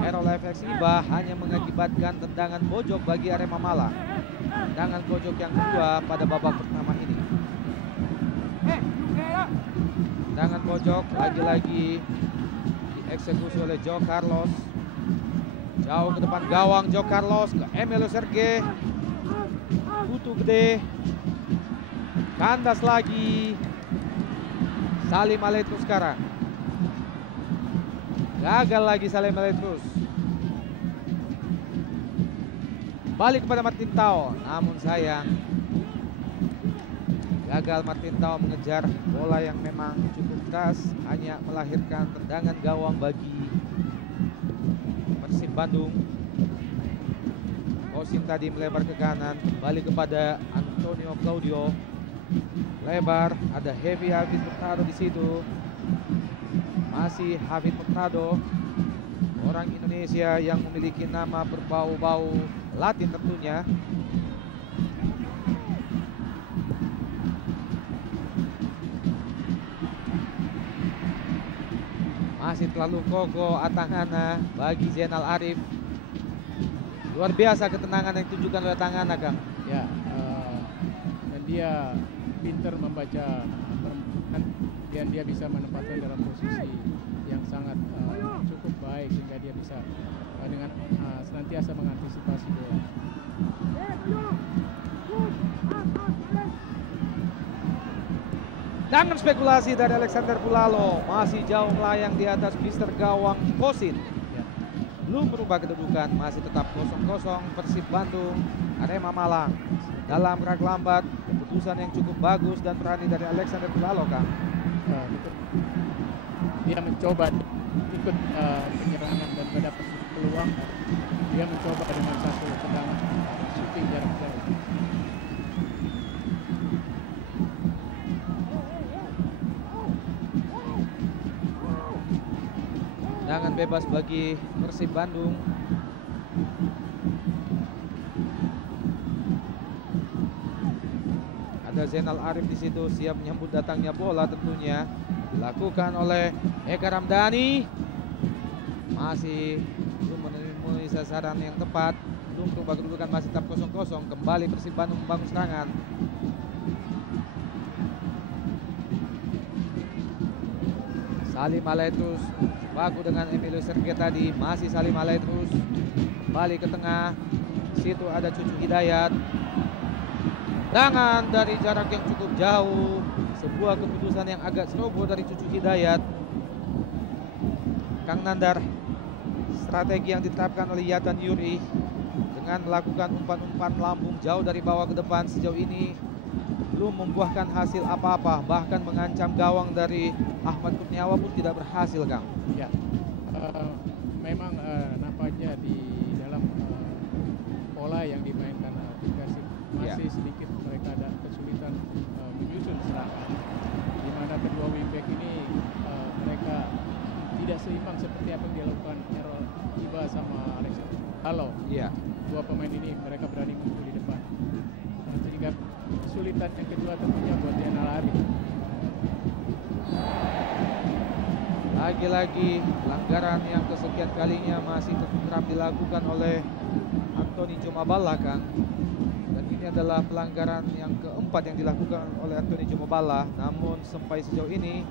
Errol Efeksiba hanya mengakibatkan tendangan pojok bagi Arema Malang. Tendangan pojok yang kedua pada babak pertama ini. Tendangan pojok lagi-lagi dieksekusi oleh Joe Carlos. Jauh ke depan gawang Joe Carlos ke Emilio Sergei. Kutu gede. Kandas lagi. Salim Aletrus sekarang. Gagal lagi Salim Aletrus. Balik kepada Martin Tao, namun sayang gagal Martin Tao mengejar bola yang memang cukup keras, hanya melahirkan tendangan gawang bagi Persib Bandung. Kosim tadi melebar ke kanan, kembali kepada Antonio Claudio. Lebar, ada Hafid Murtado di situ. Masih Hafid Murtado, orang Indonesia yang memiliki nama berbau-bau Latin tentunya. Masih terlalu kokoh Atangana bagi Zainal Arif. Luar biasa ketenangan yang ditunjukkan oleh Atangana, Kang. Ya, dan dia pintar membaca dan dia bisa menempatkan dalam posisi yang sangat cukup baik sehingga dia bisa dengan senantiasa mengantisipasi bola. Dengan spekulasi dari Alexander Pulalo, masih jauh melayang di atas Mister Gawang Kosin. Ya. Belum berubah kedudukan, masih tetap 0-0 Persib Bandung Arema Malang. Dalam gerak lambat, keputusan yang cukup bagus dan berani dari Alexander Pulalo, Kang. Dia mencoba ikut penyerangan dan mendapat peluang. Dia mencoba dengan satu tendangan shooting jarak jauh. Tendangan bebas bagi Persib Bandung. Ada Zainal Arif di situ siap menyambut datangnya bola tentunya. Dilakukan oleh Eka Ramdhani. Masih belum menemui sasaran yang tepat. Belum berubah kedudukan, masih tetap 0-0. Kembali Persib Bandung membangun serangan. Salim Aletrus baku dengan Emilio Sergei tadi. Masih Salim Aletrus kembali ke tengah. Di situ ada Cucu Hidayat. Tendangan dari jarak yang cukup jauh. Sebuah keputusan yang agak ceroboh dari Cucu Hidayat. Kang Nandar, strategi yang diterapkan oleh Yatan Yuri dengan melakukan umpan-umpan lambung jauh dari bawah ke depan sejauh ini belum membuahkan hasil apa-apa, bahkan mengancam gawang dari Ahmad Kurniawan pun tidak berhasil, Kang. Ya, memang nampaknya di dalam pola yang dimainkan Persib masih sedikit mereka ada kesulitan menyusun serangan, di mana kedua wingback ini mereka tidak seimbang seperti apa yang dilakukan Errol Iba sama Alexander. Kalau dua pemain ini mereka berani muncul di depan, sehingga kesulitan yang kedua tentunya buat Zainal Arif. Lagi-lagi pelanggaran yang kesekian kalinya masih kerap dilakukan oleh Anthony Jomabala, Kang. Dan ini adalah pelanggaran yang keempat yang dilakukan oleh Anthony Jomabala. Namun sampai sejauh ini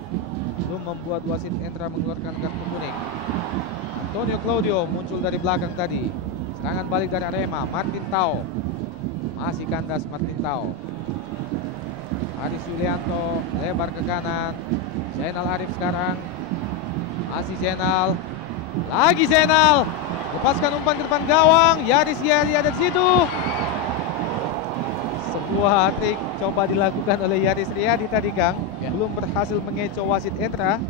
belum membuat wasit Endra mengeluarkan kartu kuning. Antonio Claudio muncul dari belakang tadi. Serangan balik dari Arema, Martin Tao. Masih kandas Martin Tao. Aris Yulianto lebar ke kanan. Zainal Arif sekarang. Masih Zainal. Lagi Zainal. Lepaskan umpan ke depan gawang. Yaris Yari ada di situ. Sebuah trik coba dilakukan oleh Yaris Riyadi tadi, Kang. Belum berhasil mengecoh wasit Endra.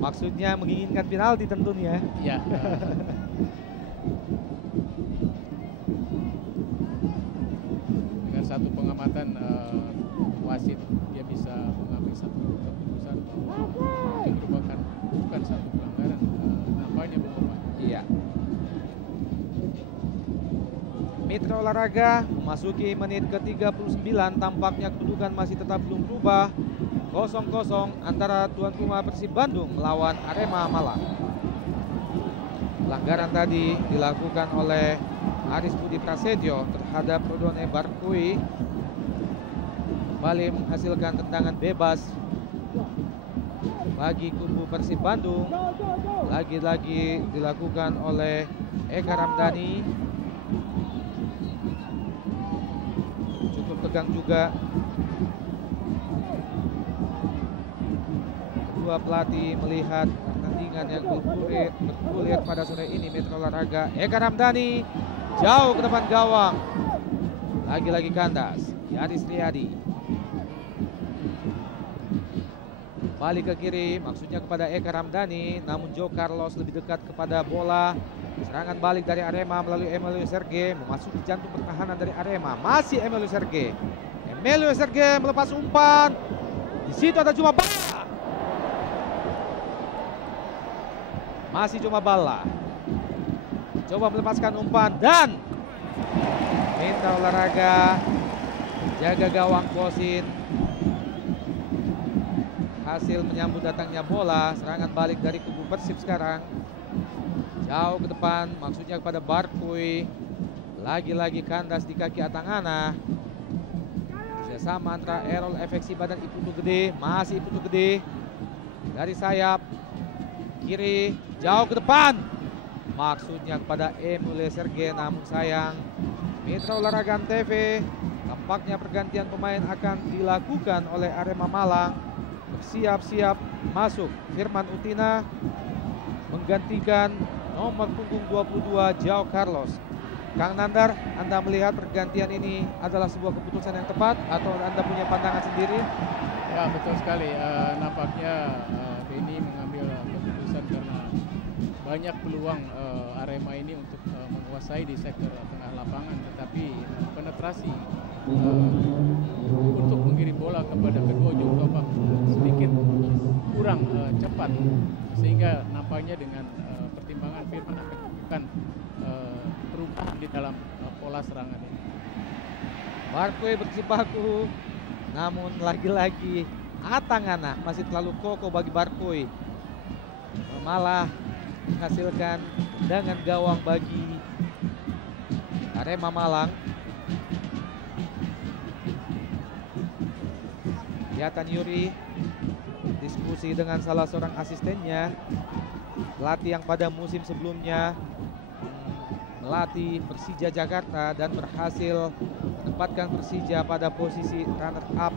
Maksudnya menginginkan penalti tentunya. Ya. Dengan satu pengamatan wasit, dia bisa mengambil satu keputusan bahwa itu merupakan bukan satu pelanggaran, nampaknya berubah. Iya. Mitra Olahraga memasuki menit ke-39, tampaknya kedudukan masih tetap belum berubah. 0-0 antara tuan rumah Persib Bandung melawan Arema Malang. Pelanggaran tadi dilakukan oleh Aris Budi Prasetyo terhadap Rodone Barkui. Kembali menghasilkan tendangan bebas. bagi kubu Persib Bandung. Lagi-lagi dilakukan oleh Eka Ramdhani. Cukup tegang juga. Kedua pelatih melihat pertandingan yang bergulir pada sore ini Mitra Olahraga. Eka Ramdhani jauh ke depan gawang. Lagi-lagi kandas. Yaris Riyadi. Balik ke kiri, maksudnya kepada Eka Ramdhani, namun Joe Carlos lebih dekat kepada bola. Serangan balik dari Arema melalui Emilio Serge, memasuki jantung pertahanan dari Arema. Masih Emilio Serge. Emilio Serge melepas umpan. Di situ ada Juma Bala. Masih Juma Bala. Coba melepaskan umpan dan Mitra Olahraga jaga gawang Kosin. Hasil menyambut datangnya bola. Serangan balik dari kubu Persib sekarang. Jauh ke depan, maksudnya kepada Barpuy. Lagi-lagi kandas di kaki Atangana. Kerjasama antara Errol Efeksiba dan Iputu Gede. Masih Iputu Gede. Dari sayap kiri, jauh ke depan. Maksudnya kepada Emile Serge, namun sayang. Mitra Olahraga TV, tampaknya pergantian pemain akan dilakukan oleh Arema Malang. Bersiap-siap masuk Firman Utina menggantikan nomor punggung 22 Joe Carlos. Kang Nandar, Anda melihat pergantian ini adalah sebuah keputusan yang tepat atau Anda punya pandangan sendiri? Ya, betul sekali. Nampaknya Benny mengambil keputusan karena banyak peluang Arema ini untuk menguasai di sektor tengah lapangan, tetapi penetrasi untuk mengirim bola kepada kedua ujung tombak sedikit kurang cepat, sehingga nampaknya dengan pertimbangan Firman akan melakukan perubahan di dalam pola serangan ini. Barpuy berjibaku, namun lagi-lagi Atangana masih terlalu kokoh bagi Barpuy. Malah menghasilkan tendangan gawang bagi Arema Malang. Yatan Yuri diskusi dengan salah seorang asistennya, pelatih yang pada musim sebelumnya melatih Persija Jakarta dan berhasil menempatkan Persija pada posisi runner up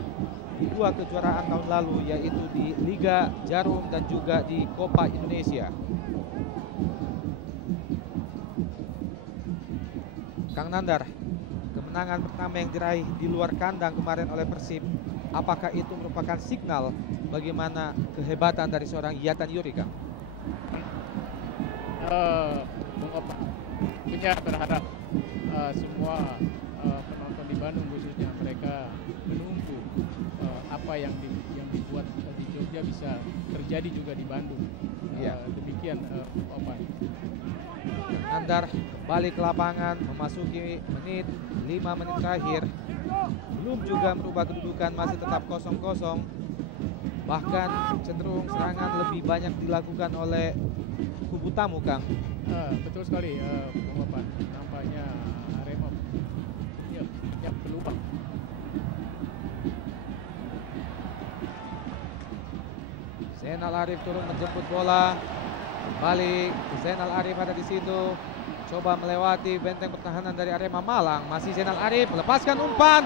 di dua kejuaraan tahun lalu, yaitu di Liga Jarum dan juga di Copa Indonesia. Kang Nandar, kemenangan pertama yang diraih di luar kandang kemarin oleh Persib, apakah itu merupakan signal bagaimana kehebatan dari seorang Yatan Yuri, Kang? Punya berharap semua penonton di Bandung khususnya mereka menunggu apa yang dibuat di Jogja bisa terjadi juga di Bandung. Demikian Oman. Nandar balik ke lapangan, memasuki 5 menit terakhir. Belum juga merubah kedudukan, masih tetap 0-0. Bahkan cenderung serangan lebih banyak dilakukan oleh kubu tamu, Kang. Betul sekali, Bapak. Nampaknya Arema punya peluang. Zainal Arif turun menjemput bola. Balik, Zainal Arif ada di situ. Coba melewati benteng pertahanan dari Arema Malang. Masih Zainal Arif melepaskan umpan.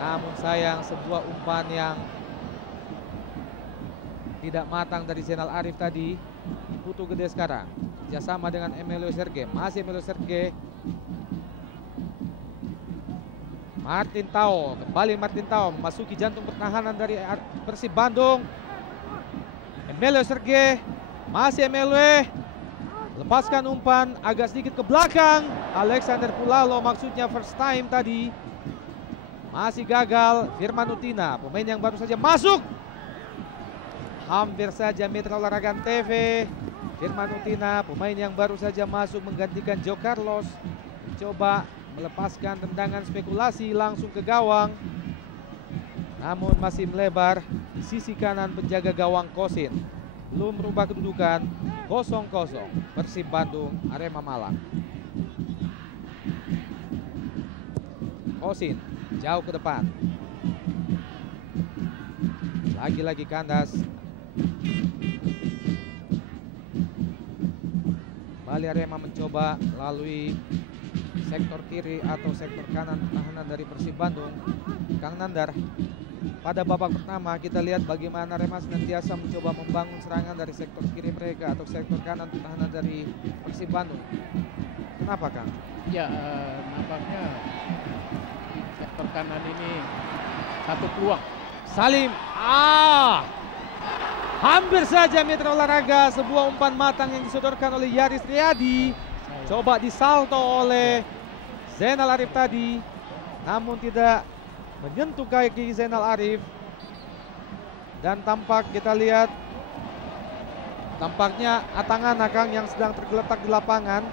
Namun sayang, sebuah umpan yang tidak matang dari Zainal Arif tadi. Putu Gede sekarang kerjasama dengan Emilio Serge. Masih Emilio Serge. Martin Tao, kembali Martin Tao memasuki jantung pertahanan dari Persib Bandung. Emilio Serge, masih Emilio, lepaskan umpan agak sedikit ke belakang. Alexander Pulalo, maksudnya first time tadi, masih gagal. Firman Utina, pemain yang baru saja masuk. Hampir saja Mitra Olahraga TV. Firman Utina, pemain yang baru saja masuk menggantikan Joe Carlos, coba melepaskan tendangan spekulasi langsung ke gawang, namun masih melebar di sisi kanan penjaga gawang Kosin. Belum merubah kedudukan, 0-0 Persib Bandung Arema Malang. Kosin jauh ke depan, lagi-lagi kandas. Kembali Arema mencoba melalui sektor kiri atau sektor kanan pertahanan dari Persib Bandung. Kang Nandar, pada babak pertama kita lihat bagaimana Arema senantiasa mencoba membangun serangan dari sektor kiri mereka atau sektor kanan pertahanan dari Persib Bandung. Kenapa Kang? Ya, nampaknya di sektor kanan ini satu peluang. Salim, hampir saja Mitra Olahraga sebuah umpan matang yang disodorkan oleh Yaris Riyadi. Coba disalto oleh Zainal Arif tadi, namun tidak menyentuh kaki Zainal Arif. Dan kita lihat tampaknya Atangana Kang yang sedang tergeletak di lapangan.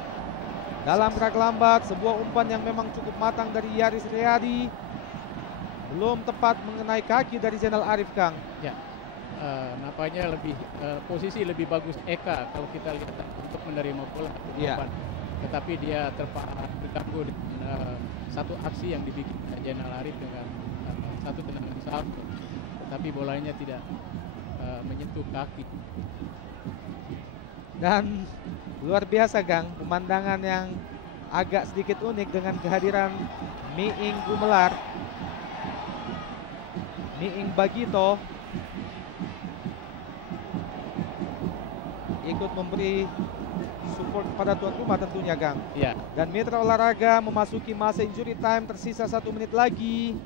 Dalam gerak lambat, sebuah umpan yang memang cukup matang dari Yaris Riyadi. Belum tepat mengenai kaki dari Zainal Arif Kang. Ya, nampaknya posisi lebih bagus Eka kalau kita lihat untuk menerima bola. Iya. Tetapi dia terganggu dengan satu aksi yang dibikin Zainal Arif dengan satu tendangan salto, tetapi bolanya tidak menyentuh kaki. Dan luar biasa Kang, pemandangan yang agak sedikit unik dengan kehadiran Miing Gumelar, Miing Bagito ikut memberi support kepada tuan rumah tentunya Kang. Ya. Dan Mitra Olahraga memasuki masa injury time, tersisa 1 menit lagi.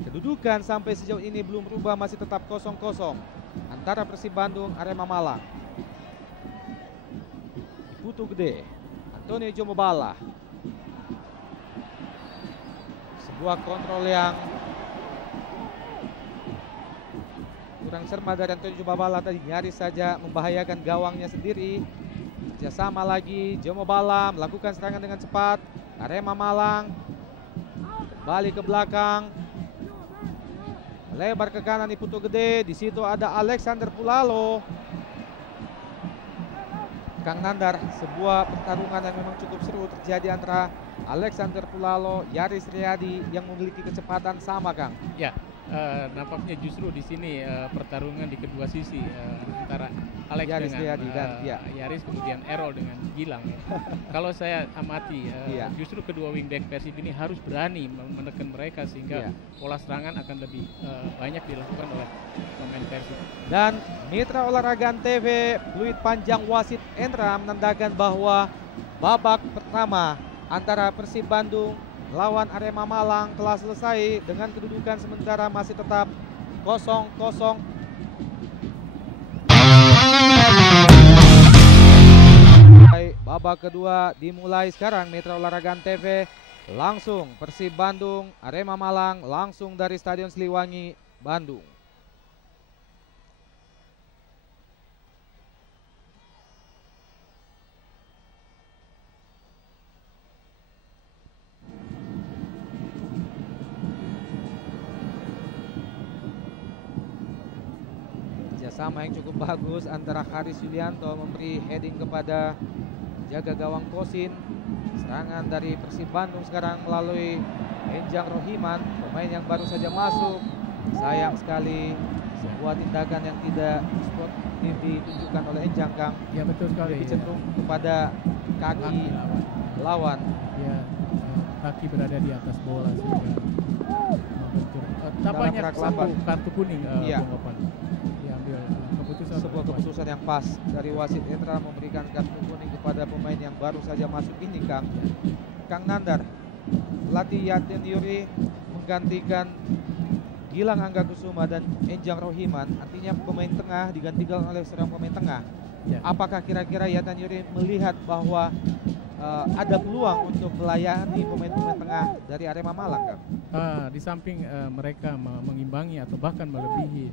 Kedudukan sampai sejauh ini belum berubah, masih tetap 0-0 antara Persib Bandung Arema Malang. Putu Gede, Antonio Jomobala. Sebuah kontrol yang kurang cermat dari Antonio Jomobala tadi, nyaris saja membahayakan gawangnya sendiri. Kerjasama lagi, Jomobala melakukan serangan dengan cepat. Arema Malang kembali ke belakang, lebar ke kanan di Putu Gede. Di situ ada Alexander Pulalo. Kang Nandar, sebuah pertarungan yang memang cukup seru terjadi antara Alexander Pulalo, Yaris Riyadi yang memiliki kecepatan sama Kang. Ya, nampaknya justru di sini pertarungan di kedua sisi antara Alex Yaris dengan Riyadi dan Yaris, kemudian Errol dengan Gilang. Ya. Kalau saya amati, justru kedua wingback Persib ini harus berani menekan mereka sehingga pola serangan akan lebih banyak dilakukan oleh pemain Persib. Dan Mitra Olahraga TV, fluid panjang wasit Endra menandakan bahwa babak pertama antara Persib Bandung lawan Arema Malang telah selesai dengan kedudukan sementara masih tetap 0-0. Babak kedua dimulai sekarang. Mitra Olahraga TV langsung Persib Bandung Arema Malang langsung dari Stadion Siliwangi, Bandung. Kerjasama yang cukup bagus antara Haris Yulianto memberi heading kepada jaga gawang Kosin. Serangan dari Persib Bandung sekarang melalui Enjang Rohiman, pemain yang baru saja masuk. Sayang sekali sebuah tindakan yang tidak sportif ditunjukkan oleh Enjang Kang. Ya betul sekali. Lebih cenderung kepada kaki lawan. Ya, kaki berada di atas bola sehingga membentur. Tampaknya satu kartu kuning. Diambil sebuah keputusan yang pas dari wasit Endra memberikan kartu kuning kepada pemain yang baru saja masuk ini Kang. Kang Nandar, pelatih Yatin Yuri menggantikan Gilang Angga Kusuma dan Enjang Rohiman, artinya pemain tengah digantikan oleh seorang pemain tengah. Apakah kira-kira Yatin Yuri melihat bahwa ada peluang untuk melayani pemain-pemain tengah dari Arema Malang Kang? Di samping mereka mengimbangi atau bahkan melebihi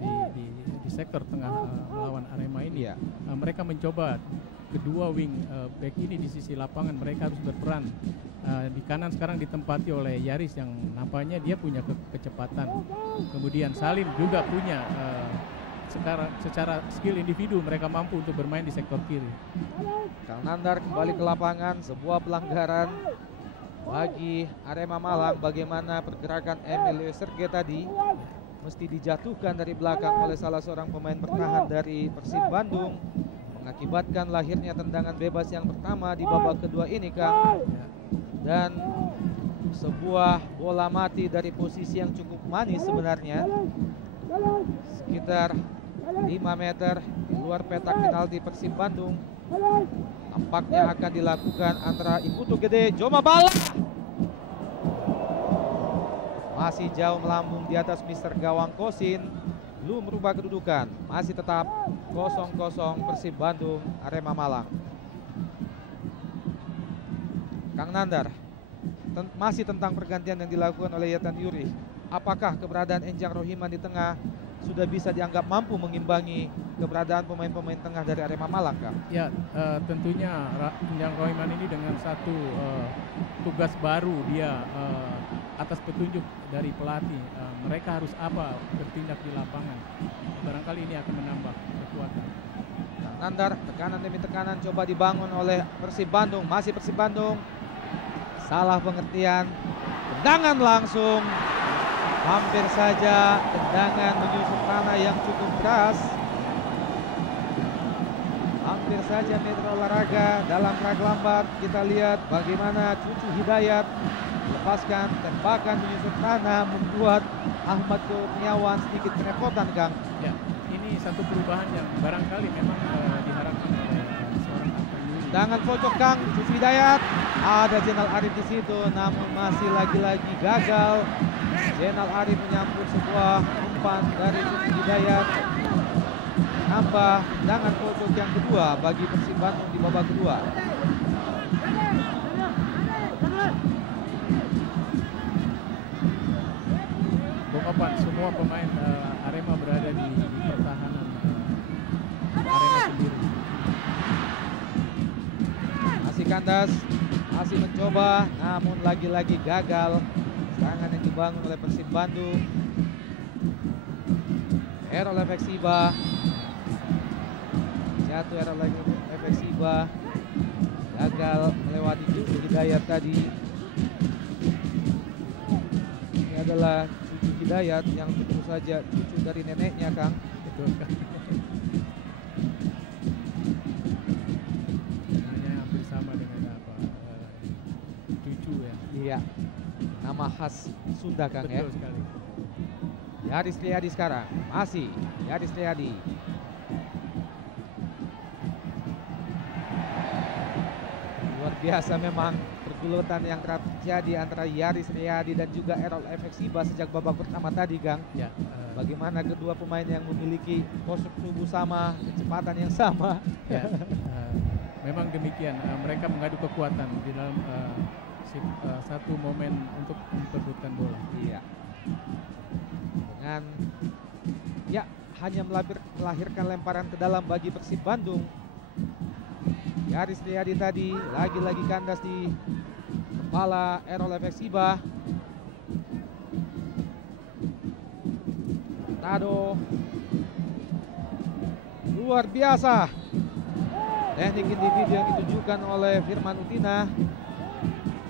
di sektor tengah melawan Arema ini, mereka mencoba kedua wing back ini di sisi lapangan mereka harus berperan. Di kanan sekarang ditempati oleh Yaris yang nampaknya dia punya kecepatan. Kemudian Salim juga punya secara skill individu mereka mampu untuk bermain di sektor kiri. Kang Nandar kembali ke lapangan, sebuah pelanggaran bagi Arema Malang. Bagaimana pergerakan Emilio Serge tadi mesti dijatuhkan dari belakang oleh salah seorang pemain bertahan dari Persib Bandung. mengakibatkan lahirnya tendangan bebas yang pertama di babak kedua ini, Kang. Dan sebuah bola mati dari posisi yang cukup manis sebenarnya, sekitar 5 meter di luar petak penalti Persib Bandung. Tampaknya akan dilakukan antara Iputu Gede Joma Bala. Masih jauh melambung di atas Mister Gawang Kosin. Belum merubah kedudukan. Masih tetap 0-0 Persib Bandung Arema Malang. Kang Nandar, masih tentang pergantian yang dilakukan oleh Yatan Yuri. Apakah keberadaan Enjang Rohiman di tengah sudah bisa dianggap mampu mengimbangi keberadaan pemain-pemain tengah dari Arema Malang, Kang? Ya, tentunya Enjang Rohiman ini dengan satu tugas baru dia atas petunjuk dari pelatih, mereka harus apa bertindak di lapangan. Barangkali ini akan menambah kekuatan. Kang Nandar, tekanan demi tekanan coba dibangun oleh Persib Bandung. Masih Persib Bandung. Salah pengertian. Tendangan langsung. Hampir saja tendangan menyusut tanah yang cukup keras. Hampir saja Metro Olahraga dalam raglambat. Kita lihat bagaimana Cucu Hidayat melepaskan tembakan menyusut tanah, membuat Ahmad Kurniawan sedikit kerepotan, Kang. Ya, ini satu perubahan yang barangkali memang diharapkan oleh seorang Ahmad Yuri. Tendangan pojok, Kang. Cucu Hidayat. Ada Jenal Arif di situ, namun masih lagi-lagi gagal. Jenal Arif menyambut sebuah umpan dari Cucu Hidayat. Nambah tendangan pojok yang kedua bagi Persib Bandung di babak kedua. Bung Opan, semua pemain Arema berada di pertahanan Arema sendiri. Masih kandas, masih mencoba, namun lagi-lagi gagal. Serangan yang dibangun oleh Persib Bandung. Errol efek Siba. Jatuh Errol efek Siba. Gagal melewati Cucu Hidayat tadi. Ini adalah Cucu Hidayat yang tentu saja cucu dari neneknya, Kang. Betul kan? Namanya hampir sama dengan apa? Cucu ya. Iya. Nama khas Sunda, Kang. Betul Ya. sekali. Yaris Riyadi sekarang. Masih Yaris Riyadi. Luar biasa memang pergulatan yang terjadi antara Yaris Riyadi dan juga Errol efek Siba sejak babak pertama tadi, Kang. Ya, Bagaimana kedua pemain yang memiliki postur tubuh sama, kecepatan yang sama. ya, memang demikian. Mereka mengadu kekuatan di dalam satu momen untuk memperebutkan bola. Iya. Dengan ya hanya melahirkan lemparan ke dalam bagi Persib Bandung. Yaris Riyadi tadi lagi-lagi kandas di kepala Errol efek Siba. Tado luar biasa teknik individu yang ditunjukkan oleh Firman Utina.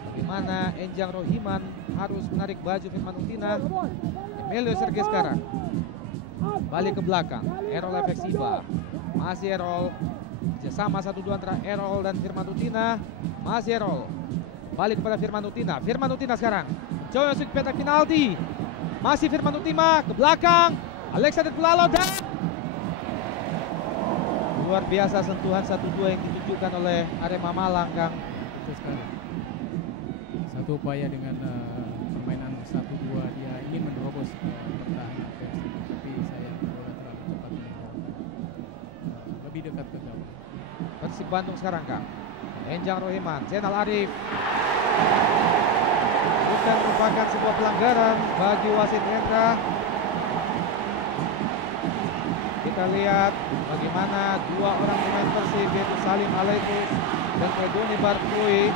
Bagaimana Enjang Rohiman harus menarik baju Firman Utina. Emilio Sergei sekarang balik ke belakang. Errol efek Siba. Masih Errol. Sama 1-2 antara Errol dan Firman Utina. Masih Errol. Balik kepada Firman Utina. Firman Utina sekarang coba masuk petak penalti. Masih Firman Utina ke belakang. Alexander Pulalo dan luar biasa sentuhan 1-2 yang ditunjukkan oleh Arema Malang, Kang. Betul sekali. Satu upaya dengan permainan 1-2, dia ingin menerobos pertahanan Persib, tapi sayang bola terlalu cepat lebih dekat ke gawang. Persib Bandung sekarang, Kang. Enjang Rohiman, Zainal Arif. Bukan merupakan sebuah pelanggaran bagi wasit Hendra. Kita lihat bagaimana dua orang pemain Persib yaitu Salim Alaitus dan Edoni Barkui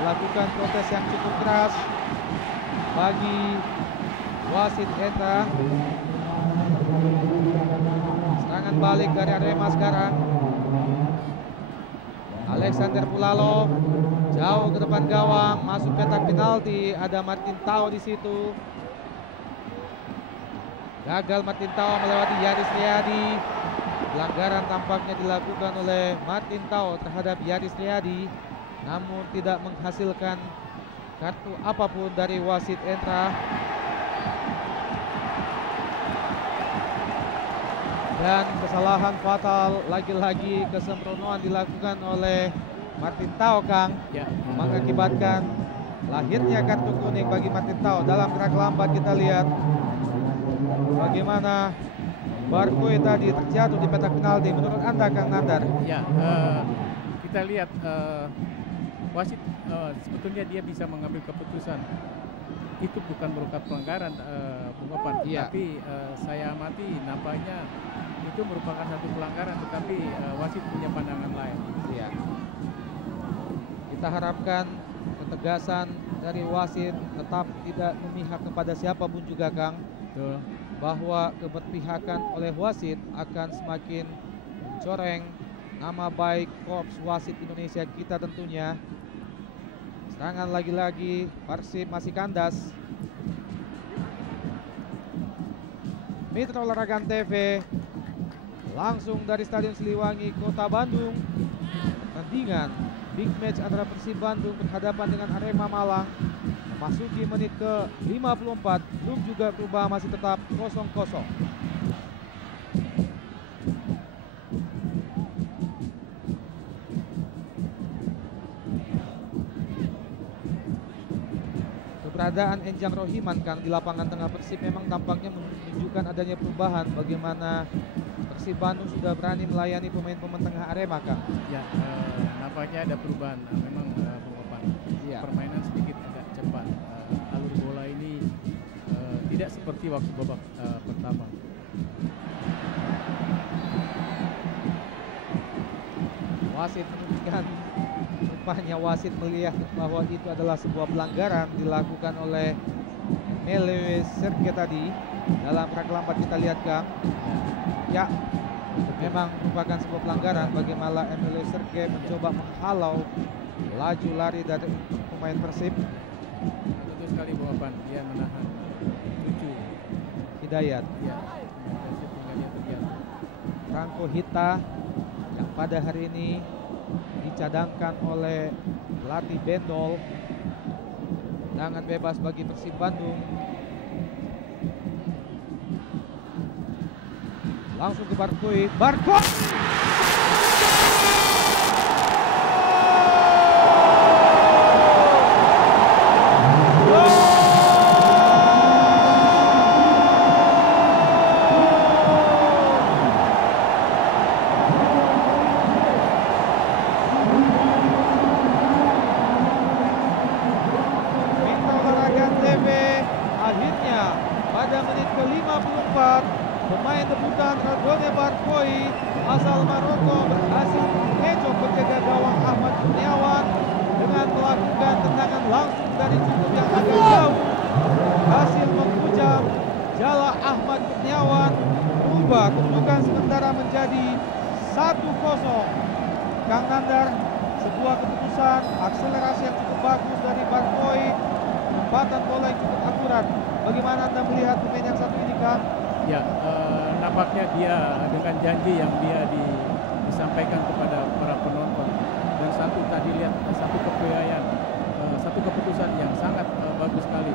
melakukan protes yang cukup keras bagi wasit Hendra. Serangan balik dari Arema sekarang. Alexander Pulalo jauh ke depan gawang, masuk petak penalti. Ada Martin Tao di situ. Gagal Martin Tao melewati Yaris Riyadi. Pelanggaran tampaknya dilakukan oleh Martin Tao terhadap Yaris Riyadi, namun tidak menghasilkan kartu apapun dari wasit Entra. Dan kesalahan fatal, lagi-lagi kesembronoan dilakukan oleh Martin Tao, Kang, mengakibatkan lahirnya kartu kuning bagi Martin Tao. Dalam gerak lambat kita lihat bagaimana Barkoi tadi terjatuh di petak penalti. Menurut Anda, Kang Nandar? Ya, kita lihat wasit sebetulnya dia bisa mengambil keputusan itu bukan merupakan pelanggaran, Bung Opan. Iya. Tapi saya amati nampaknya itu merupakan satu pelanggaran, tetapi wasit punya pandangan lain. Iya. Kita harapkan ketegasan dari wasit tetap tidak memihak kepada siapapun juga, Kang. Betul. Bahwa keberpihakan oleh wasit akan semakin mencoreng nama baik Korps Wasit Indonesia kita tentunya. Serangan lagi-lagi, Persib masih kandas. Mitra Olahraga TV langsung dari Stadion Siliwangi, Kota Bandung. Pertandingan big match antara Persib Bandung berhadapan dengan Arema Malang. Memasuki menit ke 54, belum juga berubah, masih tetap 0-0. Keberadaan Enjang Rohiman, Kang, di lapangan tengah Persib memang tampaknya menunjukkan adanya perubahan. Bagaimana Persib Bandung sudah berani melayani pemain-pemain tengah Arema, Kang? Ya, nampaknya ada perubahan. Memang Bung Opan, Iya. permainan sedikit agak cepat. Alur bola ini tidak seperti waktu babak pertama. Wasit menunjukkan, rupanya wasit melihat bahwa itu adalah sebuah pelanggaran dilakukan oleh Melewe Serge tadi. Dalam gerak lambat kita lihat, Kang. Ya, memang merupakan sebuah pelanggaran. Bagaimana Melewe Serge mencoba menghalau laju lari dari pemain Persib. Betul sekali Bung Opan, dia menahan Cucu Hidayat. ya, sehingga dia terjatuh. Franco Hita yang pada hari ini dicadangkan oleh pelatih Bendol. Tendangan bebas bagi Persib Bandung. Langsung ke Barkoi. Pada menit ke-54, pemain debutan Radone Barkoi asal Maroko berhasil mengecoh penjaga gawang Ahmad Kurniawan dengan melakukan tendangan langsung dari cukup yang agak jauh. Hasil menghujam jala Ahmad Kurniawan, berubah kedudukan sementara menjadi 1-0. Kang Nandar, sebuah keputusan akselerasi yang cukup bagus dari Barkoi, tempatan bola yang cukup akurat. Bagaimana Anda melihat pemain yang satu ini, Kang? Ya, nampaknya dia dengan janji yang dia disampaikan kepada para penonton, dan satu tadi lihat satu kepeyaan, satu keputusan yang sangat bagus sekali.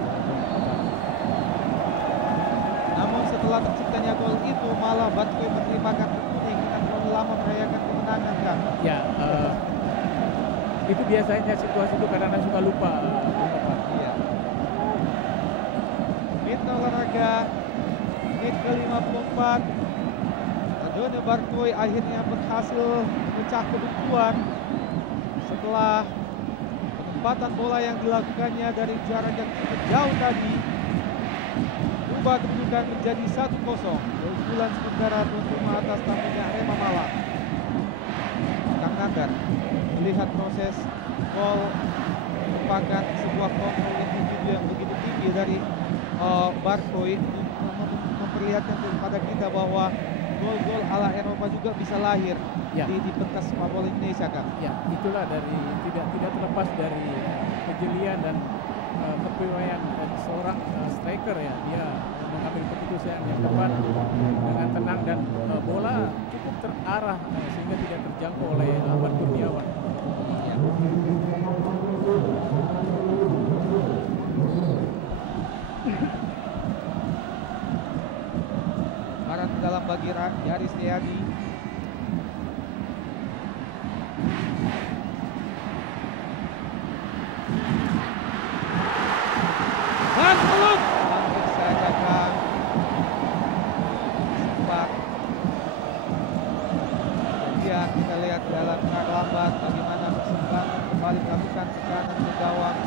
Namun setelah terciptanya gol itu malah Barkoi menerima kartu kuning dengan terlalu lama merayakan kemenangan, Kang. Ya, itu biasanya situasi itu kadang-kadang suka lupa. Iya. Mitra Olahraga menit ke-54, Radone Barkoi akhirnya berhasil memecah kebuntuan setelah penempatan bola yang dilakukannya dari jarak yang cukup jauh tadi. Berubah kedudukan menjadi 1-0. Keunggulan sementara tuan rumah atas tamunya Arema Malang. Kang Nandar melihat proses gol merupakan sebuah kontrol individu yang begitu tinggi dari Barkoi, memperlihatkan kepada kita bahwa gol-gol ala Eropa juga bisa lahir di pentas sepak bola Indonesia, Kang. Ya, itulah dari tidak terlepas dari kejelian dan kepemimpinan seorang striker ya, dia mengambil keputusan yang tepat dengan tenang dan bola cukup terarah sehingga tidak terjangkau oleh Ahmad Kurniawan. Ya. Barat ke dalam bagi Yaris Riyadi. Dan belum hampir saja Kang sempat. Kemudian kita lihat dalam tengah lambat bagaimana Persib kembali melakukan tekanan ke gawang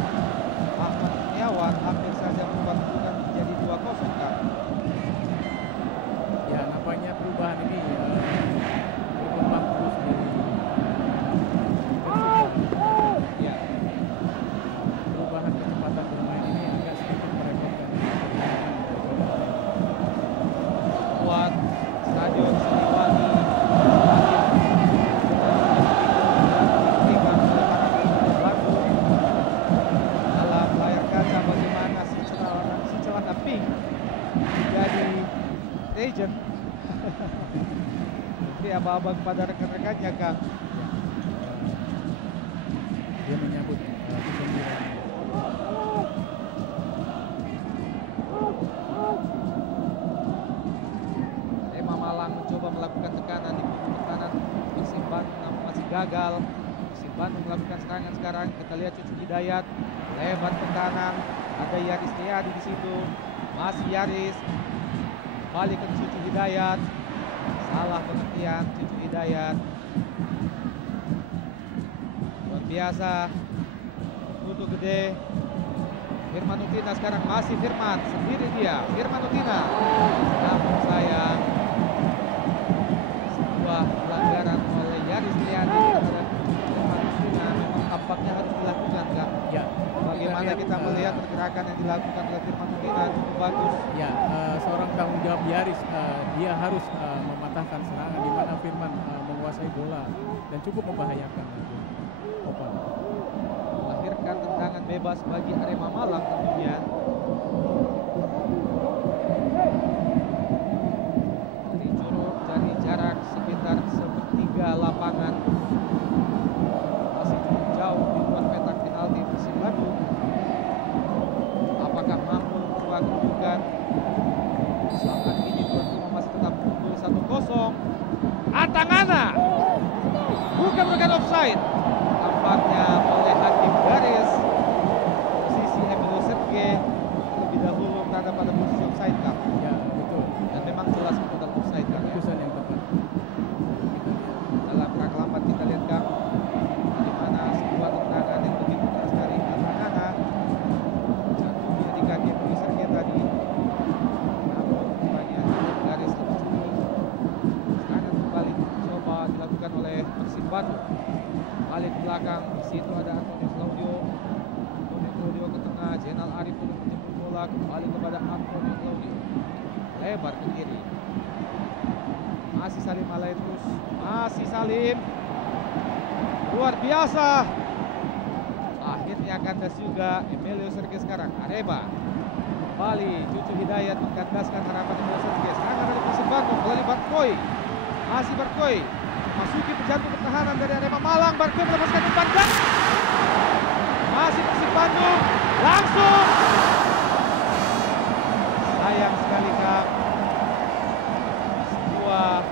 Ahmad Kurniawan, hampir saja membuat kedudukan menjadi 2-0 Kang. Ya, nampaknya perubahan ini berkembang terus dari Ya. perubahan kecepatan bermain ini agak sedikit merepotkan. Buat Stadion Siliwangi dalam layar kaca bagaimana si celana pink jadi legend. Ini abang-abang kepada rekan-rekannya Kang. Dia menyambut kegembiraan. Arema Malang mencoba melakukan tekanan di kubu pertahanan Persib Bandung namun masih gagal. Persib Bandung melakukan serangan sekarang. Kita lihat Cucu Hidayat lebar ke kanan. Ada Yaris Riyadi di situ. Masih Yaris. Balik ke Cucu Hidayat. Salah pengertian Cucu Hidayat. Luar biasa. Tutu gede. Firman Utina sekarang masih Firman sendiri dia. Firman Utina. Namun sayang sebuah pelanggaran oleh Yaris Riyadi terhadap Firman Utina memang tampaknya harus dilakukan Kak. Ya, Bagaimana kita melihat pergerakan yang dilakukan oleh Firman Utina cukup bagus. Ya, seorang tanggung jawab Yaris, dia harus mematahkan serangan di mana Firman menguasai bola dan cukup membahayakan. Opa. Melahirkan tendangan bebas bagi Arema Malang tentunya. Dari jarak sekitar sepertiga lapangan. Masih cukup jauh di luar petak penalti Persib Bandung. Apakah mampu membuat kedudukan? Saat ini tuan rumah masih tetap unggul 1-0. Atangana bukan offside. Tampaknya oleh hakim garis posisi Emilio Serge lebih dahulu berada pada posisi offside Kak. Ya, betul. Dan memang jelas itu adalah offside Kak. Keputusan yang tepat. Dalam rangka lambat kita lihat Kak bagaimana sebuah tendangan yang begitu keras dari Atangana jatuhnya di kaki Emilio Serge tadi. Namun rupanya hakim garis lebih cepat. Serangan kembali coba dilakukan oleh Persib Bandung. Balik ke belakang, di situ ada Antonio Claudio. Antonio Claudio ke tengah, Jenal Arif untuk menjemput bola kembali kepada Antonio Claudio. Lebar ke kiri. Masih Salim Alaetrus, masih Salim. Luar biasa. Akhirnya kandas juga Emilio Serge sekarang. Arema kembali Cucu Hidayat mengkandaskan harapan Emilio Serge. Serangan dari Persib Bandung melalui Barkoi. Masih Barkoi. Masuki penjatuh pertahanan dari Arema Malang. Barkoi melepaskan umpan dan masih Persib Bandung langsung. Sayang sekali Kak. Sebuah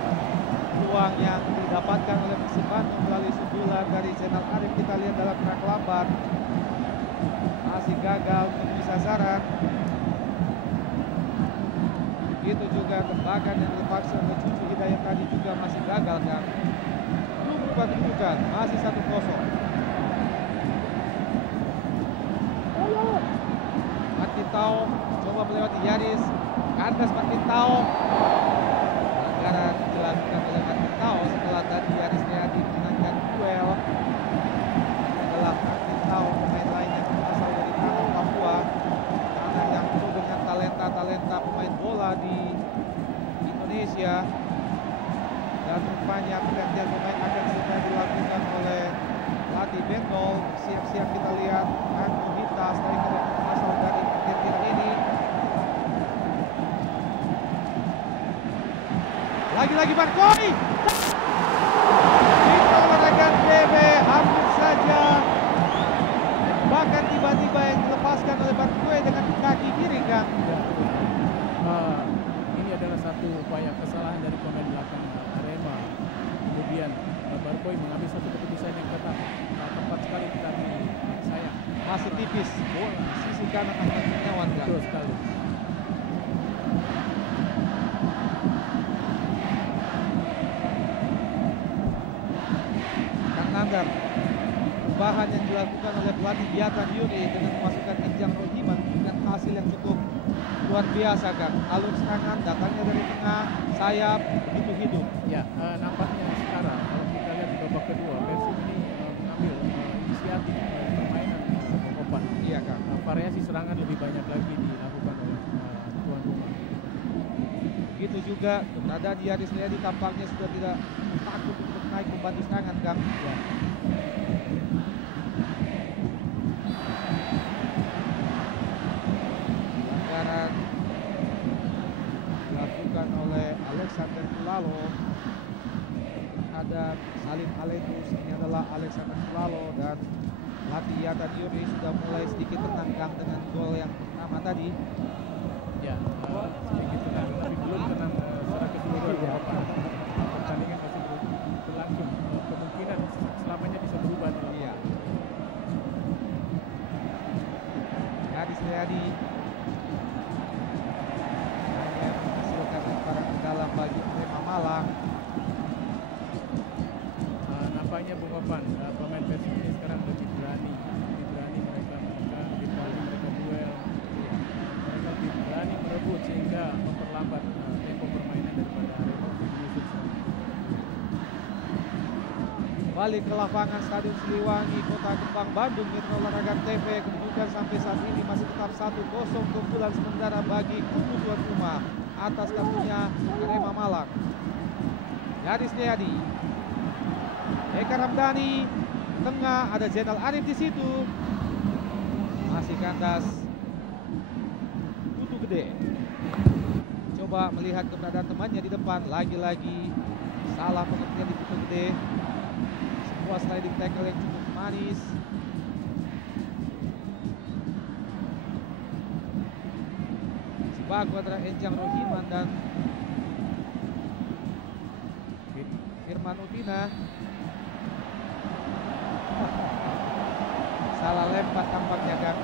peluang yang didapatkan oleh Persib Bandung melalui sundulan dari Jenal Arif. Kita lihat dalam gerak lambat masih gagal memenuhi sasaran. Begitu juga tembakan yang dilepaskan oleh Cucu Hidayat tadi juga masih gagal Kang. Belum berubah kedudukan, masih 1-0. Martintao coba melewati Yaris, kandas Martintao. Pelanggaran dilakukan oleh Martintao setelah tadi Yaris Riyadi menangkan duel. Adalah Martintao, pemain lain yang berasal dari tanah Papua, tanah yang penuh dengan talenta pemain bola di Indonesia. Dan rupanya pergantian pemain akan segera dilakukan oleh pelatih Bendol. Siap-siap kita lihat Andrew Hita, striker Lagi-lagi Barkoi. Ditolakkan BB hampir saja. Bahkan tiba-tiba yang dilepaskan oleh Barkoi dengan kaki kiri, Kang. Ya, ini adalah satu upaya kesalahan dari pemain belakang Arema. Kemudian Barkoi mengambil satu keputusan yang tepat sekali, tetapi sayang. Masih tipis bola sisi kanan Ahmad Kurniawan, Kang. Betul sekali. Kang Nandar, perubahan yang dilakukan oleh pelatih Biatan Yuri dengan memasukkan Enjang Rohiman dengan hasil yang cukup luar biasa, Kang. Alur serangan datangnya dari tengah, sayap, begitu hidup. Ya, nampaknya sekarang kalau kita lihat di babak kedua, Persib ini mengambil inisiatif permainan Bung Opan. Iya, Kang. Variasi serangan lebih banyak lagi dilakukan oleh tuan rumah. Begitu juga keberadaan Yaris Liadi tampaknya sudah tidak takut untuk naik membantu serangan, Kang. Ya. Pelanggaran dilakukan oleh Alexander Kulalo terhadap Salim Aletus. Ini adalah Alexander Kulalo dan pelatih Biatan Yuri sudah mulai sedikit tenang, Kang, dengan gol yang pertama tadi. Ya, sedikit tenang, tapi belum tenang secara keseluruhan. Pertandingan masih berlangsung, kemungkinan selamanya bisa berubah. Iya. Yaris Liadi hanya menghasilkan lemparan ke dalam bagi Arema Malang. Nampaknya Bung Opan, pemain Persib ini sekarang lebih berani mereka duel, mereka lebih berani merebut sehingga memperlambat tempo permainan daripada Arema untuk menyusul. Balik ke lapangan Stadion Siliwangi, Kota Kembang, Bandung, Mitra Olahraga TV. Kedudukan sampai saat ini masih tetap 1-0 keunggulan sementara bagi kubu tuan rumah atas kartunya Arema Malang. Yaris Liadi, Eka Ramdhani, tengah ada Zainal Arif di situ. Masih kandas Putu Gede. Coba melihat keberadaan temannya di depan, lagi-lagi salah pengertian di Putu Gede. Sebuah sliding tackle yang cukup manis. Sebagu antara Enjang Rohiman dan Firman Utina. Salah lempar tampaknya, Kang.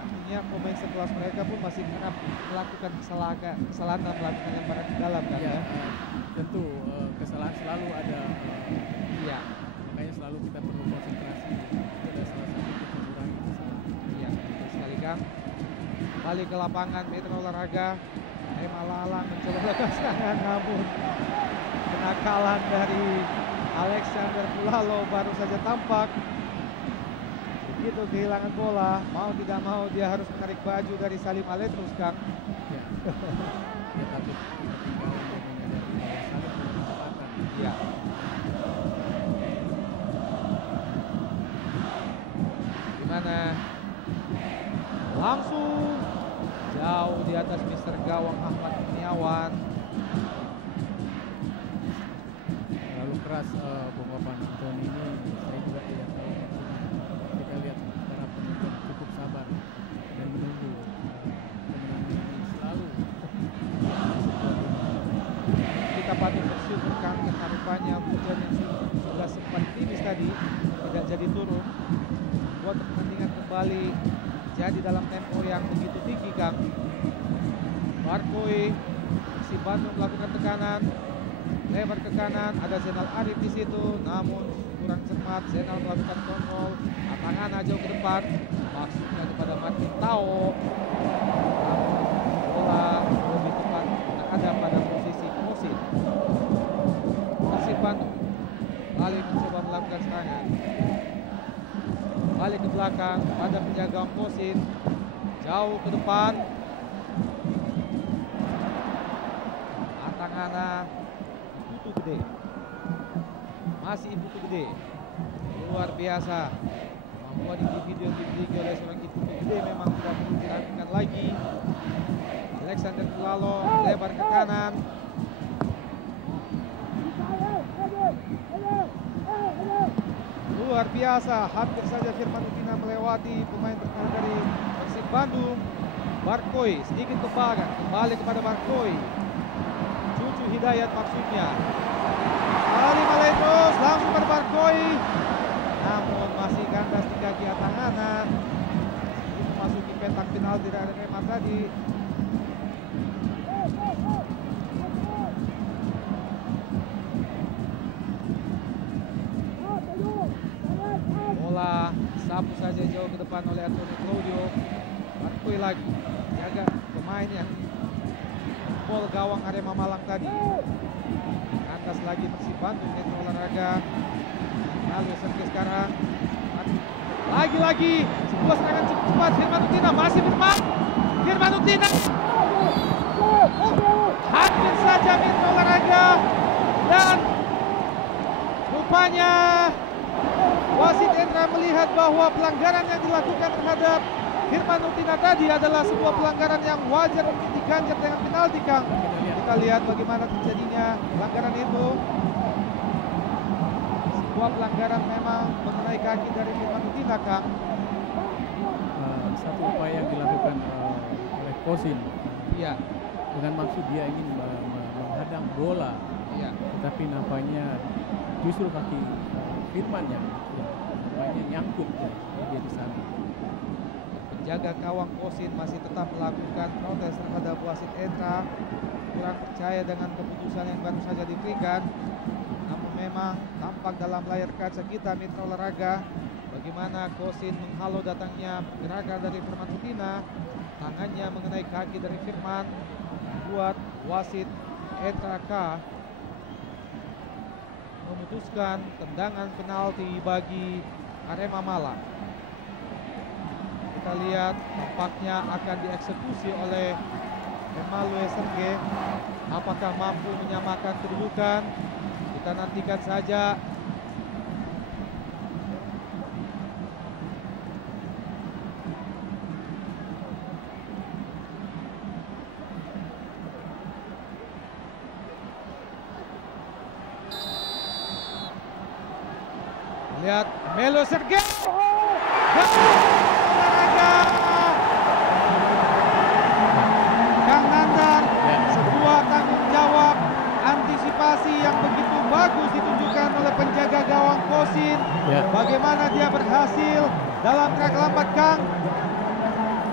Artinya pemain sekelas mereka pun masih kerap melakukan kesalahan dalam melakukan lemparan ke dalam, kan? Ya, tentu kesalahan selalu ada. Iya. Makanya selalu kita perlu konsentrasi. Itu ada salah satu mengurangi kesalahan. Iya, betul sekali, Kang. Balik ke lapangan Mitra Olahraga. Arema Malang mencoba melakukan serangan, namun kenakalan dari Alexander Kulalo baru saja tampak. Begitu kehilangan bola, mau tidak mau dia harus menarik baju dari Salim Aletus, Kang. Ya. Dia takut ketinggalan, dia menyadari bahwa Salim punya kecepatan. Iya. Gimana? Langsung jauh di atas Mister Gawang Ahmad Kurniawan. Terlalu keras Bung Opan Antoni ini, saya juga tidak tahu maksudnya. Kita lihat para penonton cukup sabar dan menunggu kemenangan ini selalu. Kita patut bersyukur, Kang, karena rupanya hujan yang sudah sempat tipis tadi tidak jadi turun, buat pertandingan kembali jadi dalam tempo yang begitu tinggi, Kang. Barkoi, Persib Bandung melakukan tekanan, lebar ke kanan, ada Zainal Arif di situ, namun kurang cepat. Zainal melakukan kontrol, tangan jauh ke depan, maksudnya kepada Martin Tao. Namun bola lebih tepat ada pada posisi Mosin. Persib Bandung balik mencoba melakukan serangan, balik ke belakang pada penjaga Mosin, jauh ke depan. Atangana Putu Gede, masih Putu Gede, luar biasa Membuat individu yang dimiliki oleh seorang Ibu Ide memang tidak perlu diragukan lagi. Alexander Kulalo lebar ke kanan. Luar biasa, hampir saja Firman Utina melewati pemain pertahanan dari Persib Bandung. Barkoi sedikit kembali kepada Barkoi. Cucu Hidayat maksudnya. Ali meledos langsung pada Barkoi. Namun masih kandas di kaki Atangana. Itu memasuki petak penalti dari Arema tadi. Bola sapu saja jauh ke depan oleh Antonio Claudio. Barkoi lagi jaga pemain yang bol gawang Arema Malang tadi. Kandas lagi Persib Bandung Metro Olahraga. Lalu Sergei sekarang lagi-lagi sebuah serangan cepat. Firman Utina masih Firman Utina hampir saja Metro Olahraga, dan rupanya wasit Endra melihat bahwa pelanggaran yang dilakukan terhadap Firman Utina tadi adalah sebuah pelanggaran yang wajar untuk diganjar dengan penalti, Kang. Kita lihat bagaimana terjadinya pelanggaran itu. Sebuah pelanggaran memang mengenai kaki dari Firman Utina, Kang. Satu upaya yang dilakukan oleh Kosin. Iya. Dengan maksud dia ingin menghadang bola. Iya. Tetapi nampaknya justru kaki Firman yang nyangkut dia di sana. Penjaga gawang Kosin masih tetap melakukan protes terhadap wasit Endra. Kurang percaya dengan keputusan yang baru saja diberikan. Namun memang tampak dalam layar kaca kita Mitra Olahraga bagaimana Kosin menghalau datangnya gerakan dari Firman Utina. Tangannya mengenai kaki dari Firman membuat wasit Endra K memutuskan tendangan penalti bagi Arema Malang. Kita lihat tampaknya akan dieksekusi oleh Emmanuel Sergei. Apakah mampu menyamakan kedudukan? Kita nantikan saja. Lihat Melo Sergei. Kang Nandan, sebuah tanggung jawab antisipasi yang begitu bagus ditunjukkan oleh penjaga gawang Kosin. Bagaimana dia berhasil dalam gerak lambat, Kang.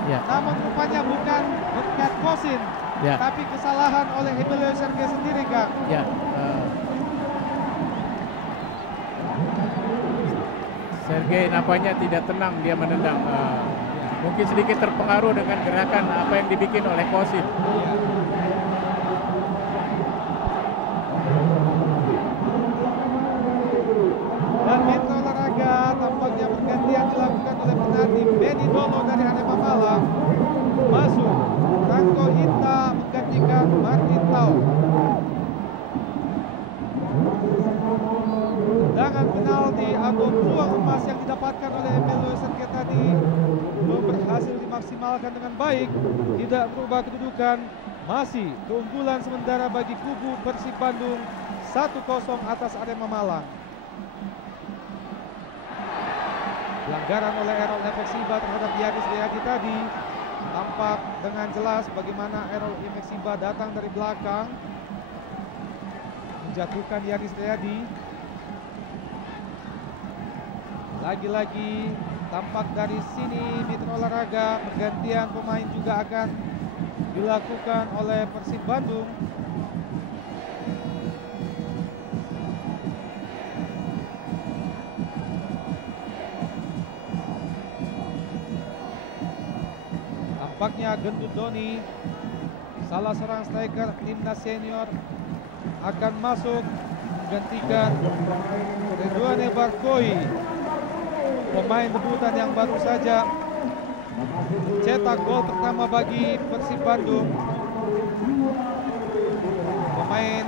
Namun rupanya bukan berkat Kosin, tapi kesalahan oleh Emilio Sergei sendiri, Kang. Sergei nampaknya tidak tenang dia menendang. Mungkin sedikit terpengaruh dengan gerakan apa yang dibikin oleh Kosin. Dan Metro Olahraga tampaknya pergantian dilakukan oleh penalti. Benny Dono dari Arema Malang masuk. Franco Inta menggantikan Martin Tau. Tendangan penalti atau peluang emas yang didapatkan oleh Emilio Sergei tadi belum berhasil dimaksimalkan dengan baik. Tidak berubah kedudukan. Masih keunggulan sementara bagi kubu Persib Bandung 1-0 atas Arema Malang. Pelanggaran oleh Errol Efeksiba terhadap Yaris Riyadi tadi tampak dengan jelas bagaimana Errol Efeksiba datang dari belakang menjatuhkan Yaris Riyadi. Lagi-lagi tampak dari sini Mitra Olahraga pergantian pemain juga akan dilakukan oleh Persib Bandung. Tampaknya Gendut Doni, salah seorang striker timnas senior, akan masuk menggantikan Ridwane Barkoi, pemain debutan yang baru saja mencetak gol pertama bagi Persib Bandung. Pemain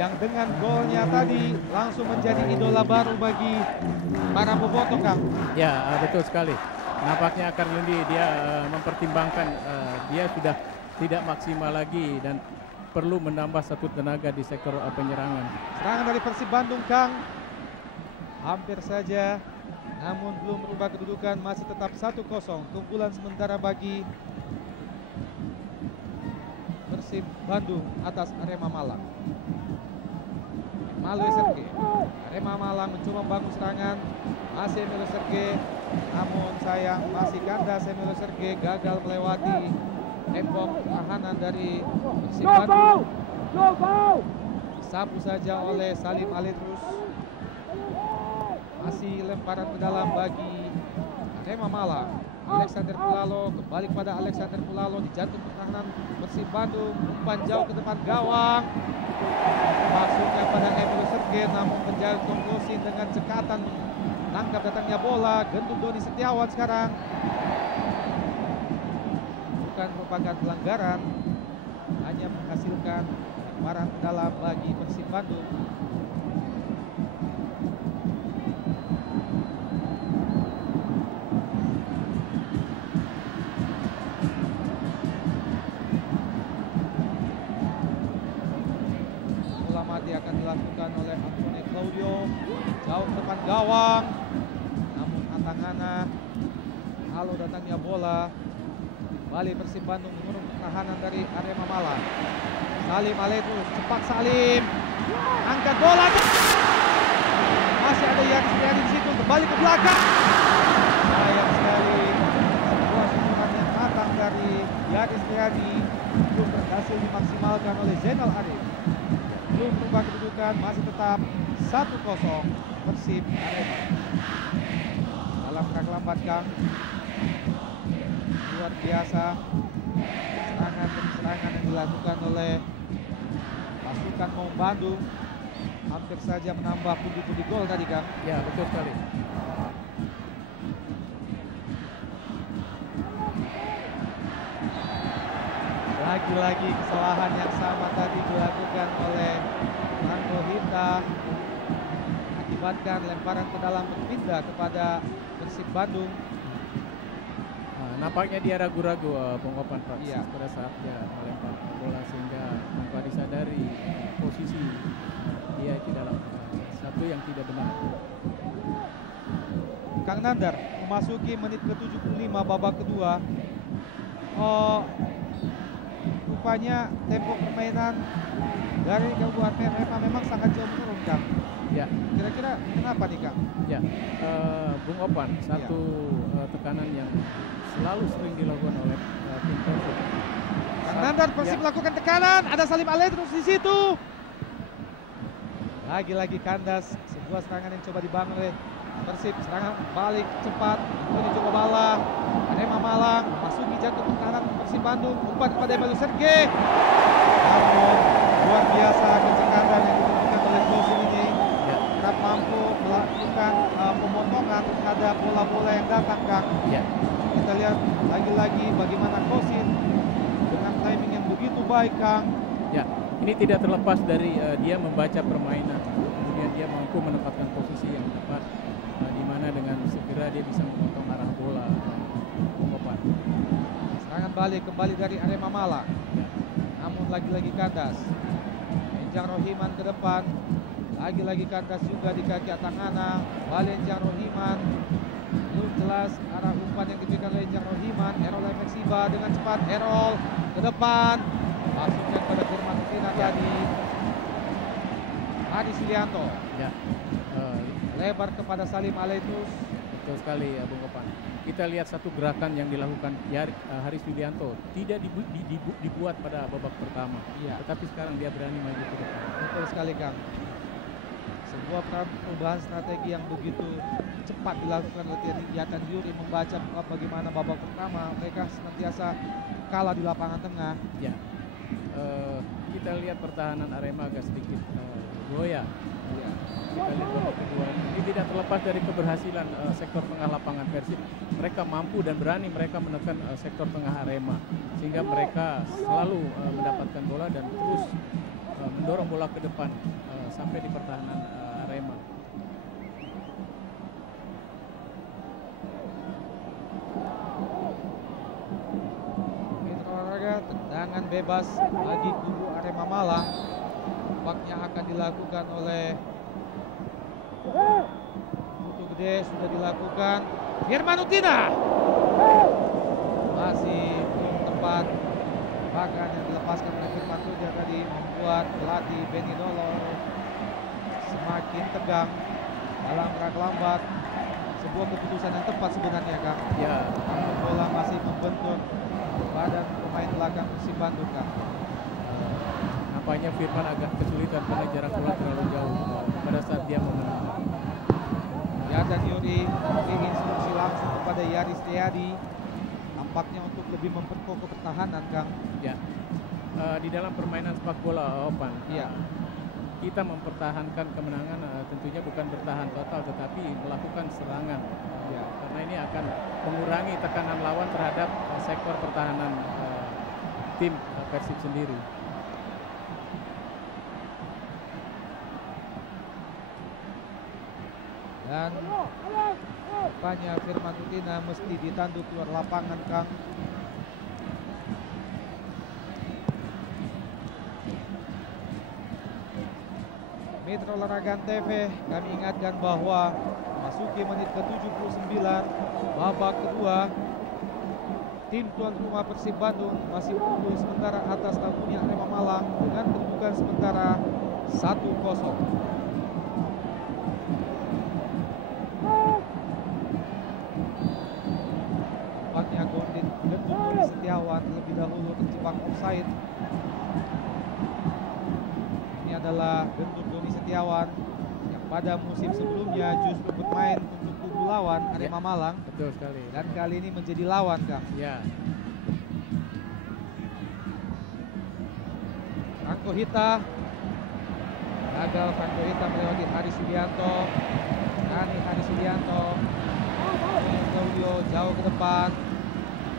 yang dengan golnya tadi langsung menjadi idola baru bagi para bobotoh, Kang. Ya, betul sekali. Nampaknya Carlendi dia mempertimbangkan dia sudah tidak maksimal lagi dan perlu menambah satu tenaga di sektor penyerangan. Serangan dari Persib Bandung, Kang. Hampir saja, namun belum berubah kedudukan, masih tetap 1-0. Keunggulan sementara bagi Persib Bandung atas Arema Malang. Malu Serge. Arema Malang mencoba membangun serangan. Masih Emilio Serge, namun sayang masih kandas. Emilio Serge gagal melewati tembok pertahanan dari Persib Bandung. Disapu saja oleh Salim Alidrus. Masih lemparan ke dalam bagi Arema Malang. Alexander Pulalo kembali kepada Alexander Pulalo di jantung pertahanan Persib Bandung. Umpan jauh ke depan gawang. Masuknya pada Emilio Serge, namun penjaga Kosin dengan cekatan menangkap datangnya bola. Gendut Doni Setiawan sekarang. Bukan merupakan pelanggaran, hanya menghasilkan lemparan ke dalam bagi Persib Bandung. Akan dilakukan oleh Antonio Claudio, jauh ke depan gawang, namun Atangana halo datangnya bola. Kembali Persib Bandung mengurung pertahanan dari Arema Malang. Salim Alidrus, cepat Salim, angkat bola, masih ada Yanis Riyadi di situ, kembali ke belakang. Sayang sekali, sebuah sundulan yang matang dari Yanis Riyadi belum berhasil dimaksimalkan oleh Zainal Arif. Belum berubah kedudukan, masih tetap 1-0 Persib Arema. Dalam rangka lambat, Kang. Luar biasa serangan demi serangan yang dilakukan oleh pasukan Maung Bandung. Hampir saja menambah pundi-pundi gol tadi, Kang. Ya, betul sekali. Lagi-lagi kesalahan yang sama tadi dilakukan oleh Marco Hita, akibatkan lemparan ke dalam berpindah kepada Persib Bandung. Nampaknya dia ragu-ragu Bung Opan Iya. pada saat dia melempar bola, sehingga tanpa disadari posisi dia itu dalam satu yang tidak benar. Kang Nandar memasuki menit ke-75 babak kedua. Rupanya tempo permainan dari Kabupaten Arema memang sangat jauh menurun, Kang. Ya. Kira-kira kenapa nih, Kang? Ya, Bung Opan, satu tekanan yang selalu sering dilakukan oleh tim Persib. Kang Nandar, Persib melakukan tekanan, ada Salim Alidrus di situ. Lagi-lagi kandas, sebuah serangan yang coba dibangun oleh Persib. Serangan balik cepat, ini coba bala. Arema Malang memasuki jantung pertahanan Persib Bandung. Umpan kepada Emilio Serge. Namun luar biasa kencengatan yang ditunjukkan oleh Kosin ini. Kerap mampu melakukan pemotongan terhadap bola-bola yang datang, Kang. Ya. Kita lihat lagi-lagi bagaimana Kosin dengan timing yang begitu baik, Kang. Ya, ini tidak terlepas dari dia membaca permainan, kemudian dia mampu menempatkan posisi yang tepat, di mana dengan segera dia bisa memotong arah bola. Serangan balik kembali dari Arema Malang, namun lagi-lagi kandas. Enjang Rohiman ke depan, lagi-lagi kandas juga di kaki Atangana. Balik Enjang Rohiman, belum jelas arah umpan yang diberikan oleh Enjang Rohiman. Errol Efeksiba dengan cepat, Errol ke depan, masukkan pada Firman Utina tadi. Adi Sulianto, lebar kepada Salim Alidrus. Betul sekali ya Bung Opan. Kita lihat satu gerakan yang dilakukan Haris Yulianto tidak dibuat pada babak pertama. Iya. Tetapi sekarang dia berani maju ke depan. Betul sekali, Kang. Sebuah perubahan strategi yang begitu cepat dilakukan oleh Yatan Yuri, membaca bagaimana babak pertama mereka senantiasa kalah di lapangan tengah. Ya. Kita lihat pertahanan Arema agak sedikit goyah. Ya. Kita lihat babak kedua. Ini tidak terlepas dari keberhasilan sektor tengah lapangan Persib. Mereka mampu dan berani mereka menekan sektor tengah Arema, sehingga mereka selalu mendapatkan bola dan terus mendorong bola ke depan sampai di pertahanan Arema. Mitra Olahraga, tendangan bebas bagi kubu Arema Malang. Tampaknya akan dilakukan oleh Putu Gede, sudah dilakukan. Firman Utina masih belum tepat. Bahkan yang dilepaskan oleh Firman Utina tadi membuat pelatih Benny Dolor semakin tegang dalam rangka lambat. Sebuah keputusan yang tepat sebenarnya, Kang. Ya, Bola masih membentur badan pemain belakang Persib Bandung, Kang. nampaknya Firman agak kesulitan karena jarak bola terlalu jauh pada saat dia memenang. Ya, dan Yuri memberi instruksi langsung kepada Yaris Riyadi, tampaknya untuk lebih memperkokoh pertahanan, Kang. Ya, di dalam permainan sepak bola, Opan, Iya. kita mempertahankan kemenangan tentunya bukan bertahan total tetapi melakukan serangan. Ya. Karena ini akan mengurangi tekanan lawan terhadap sektor pertahanan tim Persib sendiri. Dan rupanya Firman Utina mesti ditanduk keluar lapangan, Kang. Mitra Olahraga TV, kami ingatkan bahwa memasuki menit ke-79 babak kedua, tim tuan rumah Persib Bandung masih unggul sementara atas tamunya Arema Malang dengan kedudukan sementara 1-0. Tampaknya Gendut Doni Setiawan lebih dahulu terjebak offside. Ini adalah Gendut Doni Setiawan yang pada musim sebelumnya justru bermain untuk kubu lawan Arema Malang, Betul sekali. dan kali ini menjadi lawan, Kang. Ya, Franco Hita gagal. Franco Hita melewati Hari Subianto. Hari Subianto Claudio jauh ke depan,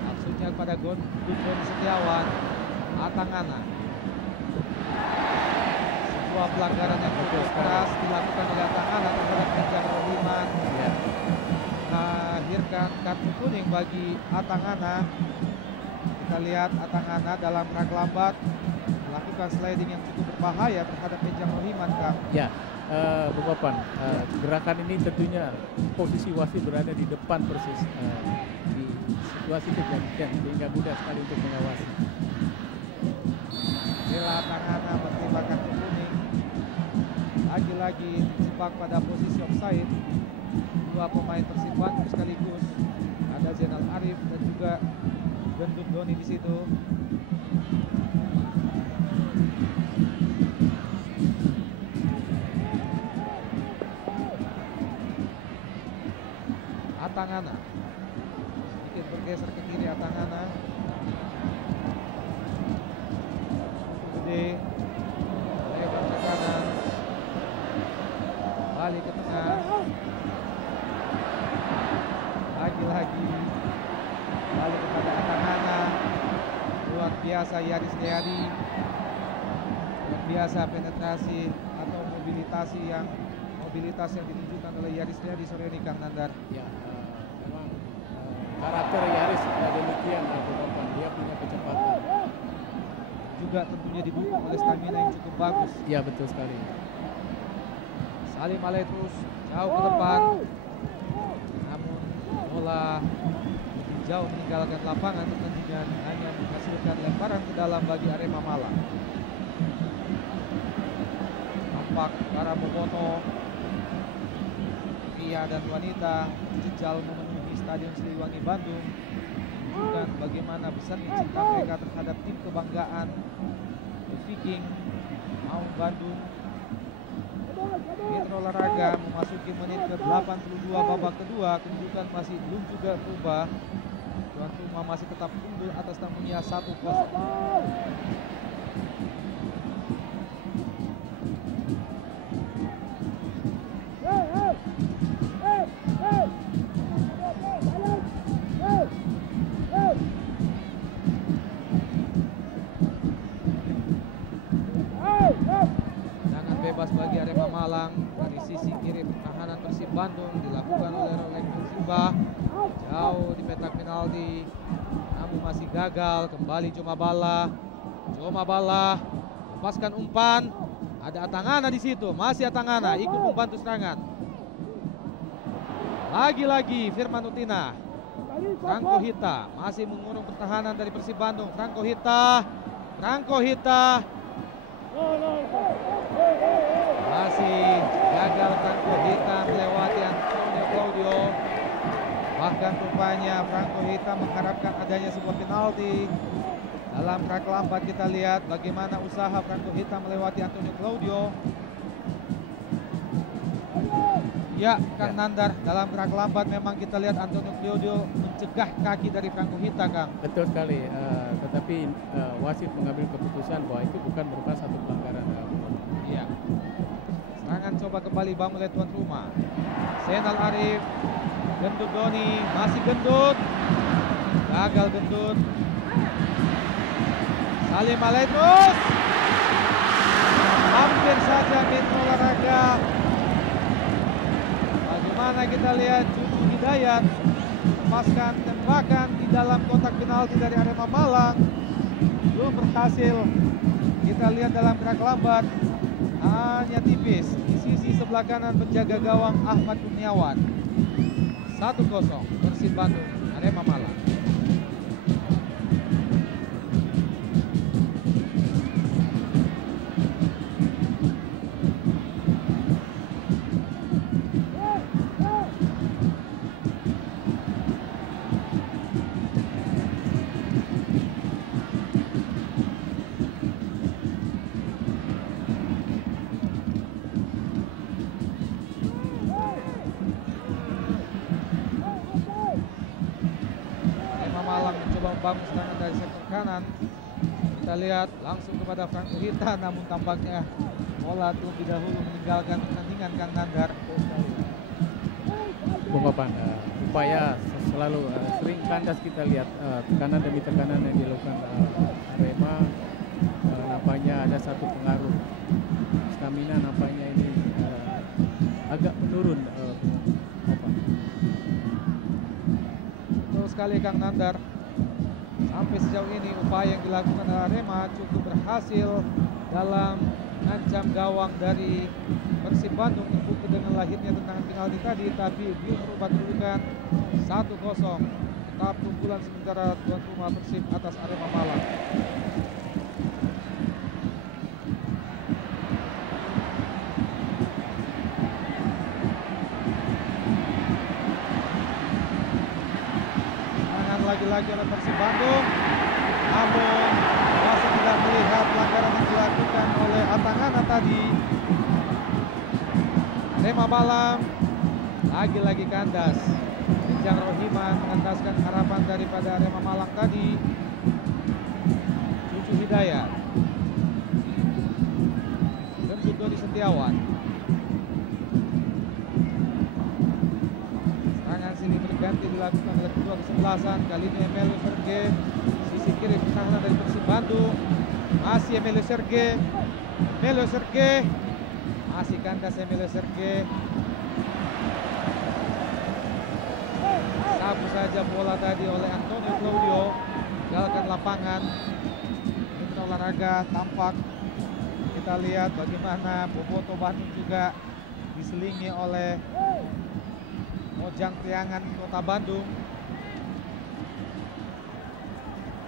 maksudnya kepada Gendut Doni Setiawan. Atangana, sebuah pelanggaran yang cukup keras dilakukan oleh Atangana terhadap Ejang Rohiman, ya. melahirkan kartu kuning bagi Atangana. Kita lihat Atangana dalam rangka lambat melakukan sliding yang cukup berbahaya terhadap Ejang Rohiman, Kang. Ya, Bung Papan, gerakan ini tentunya posisi wasit berada di depan persis di situasi kejadian sehingga mudah sekali untuk mengawasi. Bila Atangana menerima kartu kuning, lagi-lagi terjebak pada posisi offside. Dua pemain Persib Bandung sekaligus, ada Zainal Arif dan juga Gendut Doni di situ. Atangana sedikit bergeser ke kiri. Atangana gede lebar ke kanan, balik ke tengah, lagi-lagi balik kepada Atangana. Luar biasa Yaris Riyadi, luar biasa penetrasi atau mobilitas yang ditunjukkan oleh Yaris Riyadi sore ini, Kang Nandar. Ya, memang karakter Yaris demikian, Bung Papan. Dia punya kecepatan. Juga tentunya didukung oleh stamina yang cukup bagus. Ya, betul sekali. Salim Aletrus jauh ke depan, namun bola lebih jauh meninggalkan lapangan, pertandingan hanya menghasilkan lemparan ke dalam bagi Arema Malang. Tampak para boboto, pria dan wanita jejal memenuhi Stadion Siliwangi Bandung, menunjukkan bagaimana besarnya cinta mereka terhadap tim kebanggaan The Viking Maung Bandung. Mitra Olahraga memasuki menit ke-82 babak kedua, kedudukan masih belum juga berubah. Tuan rumah masih tetap unggul atas tamunya 1-0. Bandung dilakukan oleh Rolex Silva. Jauh di petak penalti, namun masih gagal. Kembali Joma Bala lepaskan umpan. Ada Atangana di situ, masih Atangana ikut membantu serangan. Lagi-lagi Firman Utina. Franco Hita masih mengurung pertahanan dari Persib Bandung. Franco Hita masih gagal. Franco Hita melewati Antonio Claudio. Bahkan rupanya Franco Hita mengharapkan adanya sebuah penalti. Dalam kerak lambat kita lihat bagaimana usaha Franco Hita melewati Antonio Claudio. Ya, Kang Nandar, dalam gerak lambat memang kita lihat Antonio Claudio mencegah kaki dari Franco Hita, Kang. Betul sekali, tetapi wasit mengambil keputusan bahwa itu bukan merupakan satu pelanggaran. Iya. Serangan coba kembali bangun oleh tuan rumah. Senal Arif, gendut Doni, masih gendut. Gagal gendut. Salim Alaitus. Hampir saja Metro Olahraga. Bagaimana kita lihat Cucu Hidayat lepaskan tembakan di dalam kotak penalti dari Arema Malang. Belum berhasil. Kita lihat dalam gerak lambat hanya tipis di sisi sebelah kanan penjaga gawang Ahmad Kurniawan. 1-0 Persib Bandung, Arema Malang. Membangun serangan dari sektor kanan. Kita lihat langsung kepada Franco Hita, namun tampaknya bola terlebih dahulu meninggalkan pertandingan, Kang Nandar. Bung Papan, upaya selalu sering kandas kita lihat tekanan demi tekanan yang dilakukan Arema. Nampaknya ada satu pengaruh stamina, nampaknya ini agak menurun. Betul sekali, Kang Nandar. Sampai sejauh ini upaya yang dilakukan oleh Arema cukup berhasil dalam ancam gawang dari Persib Bandung, terbukti dengan lahirnya tendangan penalti tadi, tapi belum merubah kedudukan 1-0. Tetap keunggulan sementara tuan rumah Persib atas Arema Malang. Lagi-lagi oleh Persib Bandung, namun masih tidak melihat pelanggaran yang dilakukan oleh Atangana tadi. Arema Malang lagi-lagi kandas. Rijang Rohiman mengentaskan harapan daripada Arema Malang tadi. Cucu Hidayat, Gendut Doni Setiawan. Sini berganti dilakukan oleh kedua kesebelasan. Kali ini Emilio Serge, sisi kiri pertahanan dari Persib Bandung. Masih Emilio Serge, masih kandas Emilio Serge. Sapu saja bola tadi oleh Antonio Claudio, tinggalkan lapangan. Mitra Olahraga tampak. Kita lihat bagaimana Boboto Bandung juga diselingi oleh Mojang Priangan Kota Bandung.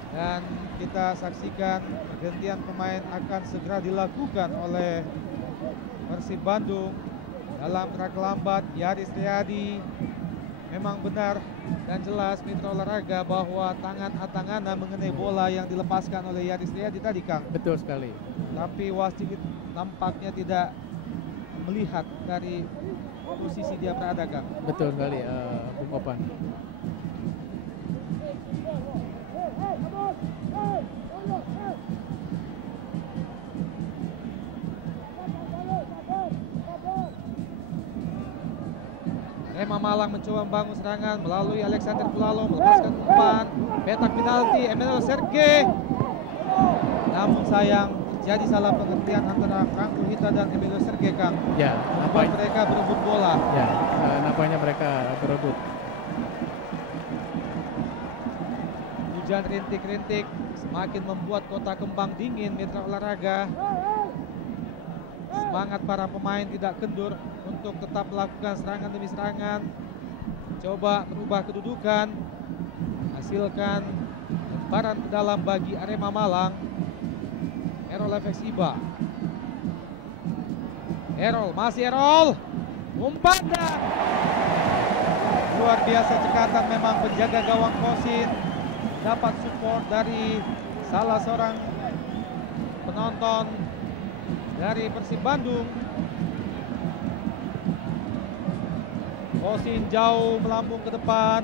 Dan kita saksikan pergantian pemain akan segera dilakukan oleh Persib Bandung. Dalam gerak lambat Yaris Riyadi. Memang benar dan jelas Mitra Olahraga bahwa tangan Atangana mengenai bola yang dilepaskan oleh Yaris Riyadi tadi, Kang. Betul sekali. Tapi wasit nampaknya tidak melihat dari posisi dia berada, Kang. Betul sekali, Bung Kopan. Arema Malang mencoba membangun serangan melalui Alexander Pulalo, melepaskan umpan, petak penalti Emilio Serge. Namun sayang terjadi salah pengertian antara Franco Hita dan Emilio Serge, Kang. Ya, membuat mereka berebut bola. Ya, mereka berebut. Hujan rintik-rintik semakin membuat kota Kembang dingin. Mitra olahraga, semangat para pemain tidak kendur untuk tetap melakukan serangan demi serangan. Coba merubah kedudukan, hasilkan lemparan ke dalam bagi Arema Malang. Errol FX Iba. Errol, masih Errol. Umpan dan luar biasa cekatan memang penjaga gawang Kosin. Dapat support dari salah seorang penonton dari Persib Bandung. Kosin jauh melambung ke depan.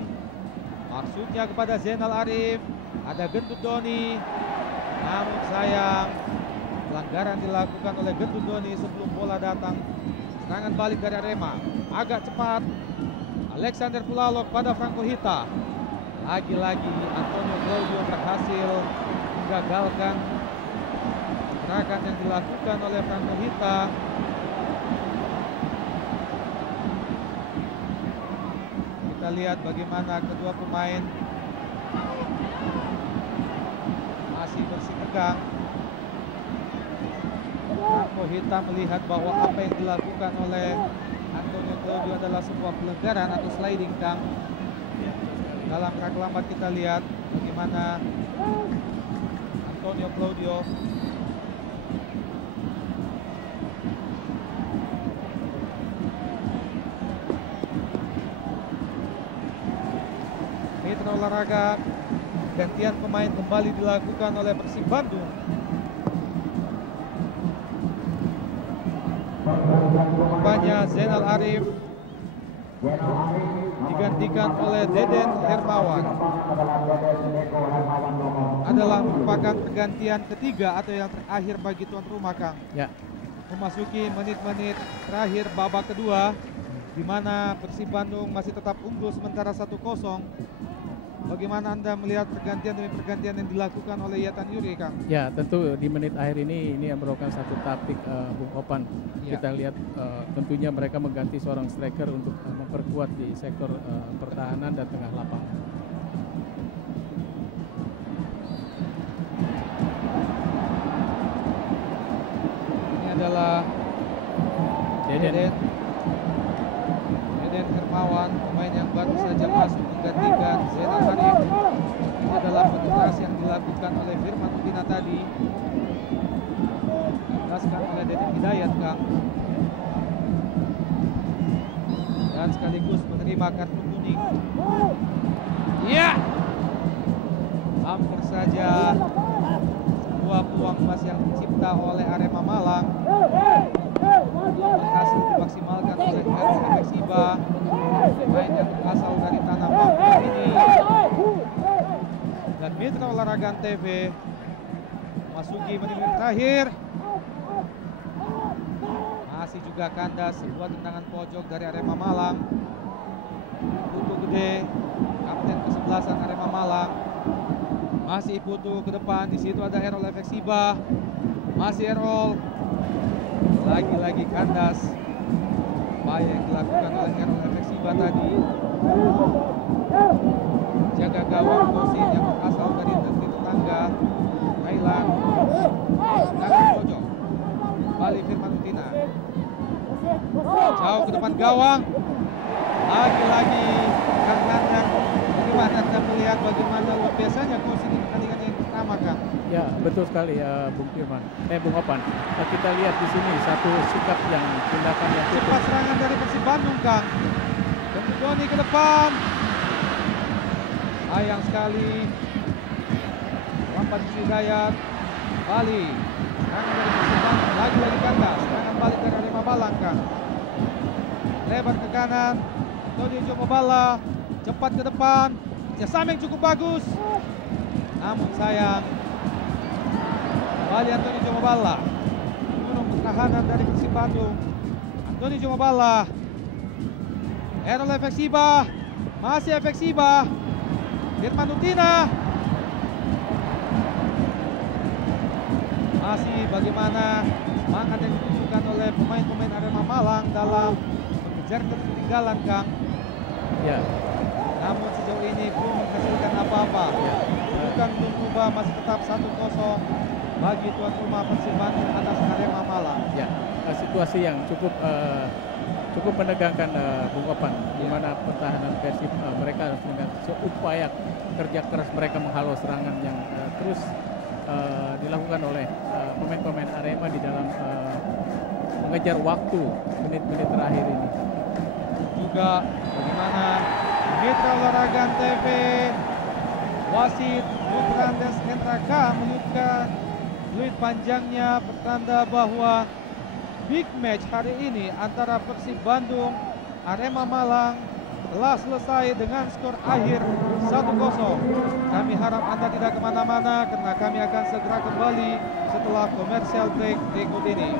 Maksudnya kepada Zainal Arif. Ada Gendut Doni. Namun sayang, pelanggaran dilakukan oleh Gendut Doni sebelum bola datang. Serangan balik dari Arema. Agak cepat. Alexander Pulalok pada Franco Hita. Lagi-lagi Antonio Claudio berhasil menggagalkan gerakan yang dilakukan oleh Franco Hita. Kita lihat bagaimana kedua pemain masih bersitegang. Franco Hita melihat bahwa apa yang dilakukan oleh Antonio Claudio adalah sebuah pelanggaran atau sliding Kang. Dalam rangka lambat kita lihat bagaimana Antonio Claudio Mitra olahraga. Gantian pemain kembali dilakukan oleh Persib Bandung. Rupanya Zainal Arif digantikan oleh Deden Hermawan. Adalah merupakan pergantian ketiga atau yang terakhir bagi tuan rumah Kang. Ya. Memasuki menit-menit terakhir babak kedua, di mana Persib Bandung masih tetap unggul sementara 1-0. Bagaimana Anda melihat pergantian demi pergantian yang dilakukan oleh Yatan Yuri, Kang? Ya, tentu di menit akhir ini merupakan satu taktik Bung Opan. Ya. Kita lihat tentunya mereka mengganti seorang striker untuk memperkuat di sektor pertahanan dan tengah lapangan. Ini adalah Deden Hermawan, pemain yang baru saja masuk menggantikan Zainal Arif. Ini adalah penetrasi yang dilakukan oleh Firman Utina tadi. Dikasihkan oleh Deden Hidayat, Kang. Dan sekaligus menerima kartu kuning. Iya. Hampir saja sebuah peluang emas yang dicipta oleh Arema Malang berhasil dimaksimalkan oleh Errol FX Iba, pemain yang berasal dari tanah Papua ini. Dan Mitra Olahraga TV memasuki menit terakhir. Masih juga kandas sebuah tendangan pojok dari Arema Malang. Putu Gede, kapten ke-11 Arema Malang. Masih Putu ke depan, di situ ada Errol FX Iba. Masih Errol. Lagi-lagi kandas. Upaya yang dilakukan oleh Errol FX Iba tadi. Jaga gawang Kosin yang berasal dari negeri tetangga Thailand. Tangan pojok. Kembali Firman Utina. Jauh ke depan gawang. Lagi-lagi Kang. Bagaimana Anda melihat bagaimana luar biasanya Kosin di pertandingan yang pertama, Kang? Ya, betul sekali ya Bung Opan. Kita lihat di sini satu sikap yang tindakan yang cepat serangan dari Persib Bandung, Kang. Gendut Doni ke depan. Sayang sekali. Lampan Hidayat. Bali. Serangan dari Persib Bandung. Lagi-lagi kandas. Serangan balik dari Arema Malang, Kang. Lebar ke kanan. Antonio Jomobala. Cepat ke depan. Kerjasama yang cukup bagus. Namun sayang. Kembali Antonio Jomobala. Menurut pertahanan dari Persib Bandung. Antonio Jomobala. Errol FX Iba. Masih FX Iba. Firman Utina. Masih bagaimana semangat yang ditunjukkan oleh pemain-pemain Arema Malang dalam mengejar ketertinggalan, Kang. Ya. Namun sejauh ini belum menghasilkan apa-apa. Ya. Bukan belum berubah, masih tetap 1-0 bagi tuan rumah Persib Bandung atas Arema Malang. Ya, situasi yang cukup menegangkan Bung Opan, di mana pertahanan Persib mereka harus dengan seupaya kerja keras mereka menghalau serangan yang terus dilakukan oleh pemain-pemain Arema di dalam mengejar waktu menit-menit terakhir ini. Juga bagaimana Mitra Olahraga Antv wasit Nutrandes Entraka meniupkan fluid panjangnya pertanda bahwa big match hari ini antara Persib Bandung Arema Malang telah selesai dengan skor akhir 1-0. Kami harap Anda tidak kemana-mana karena kami akan segera kembali setelah commercial break berikut ini.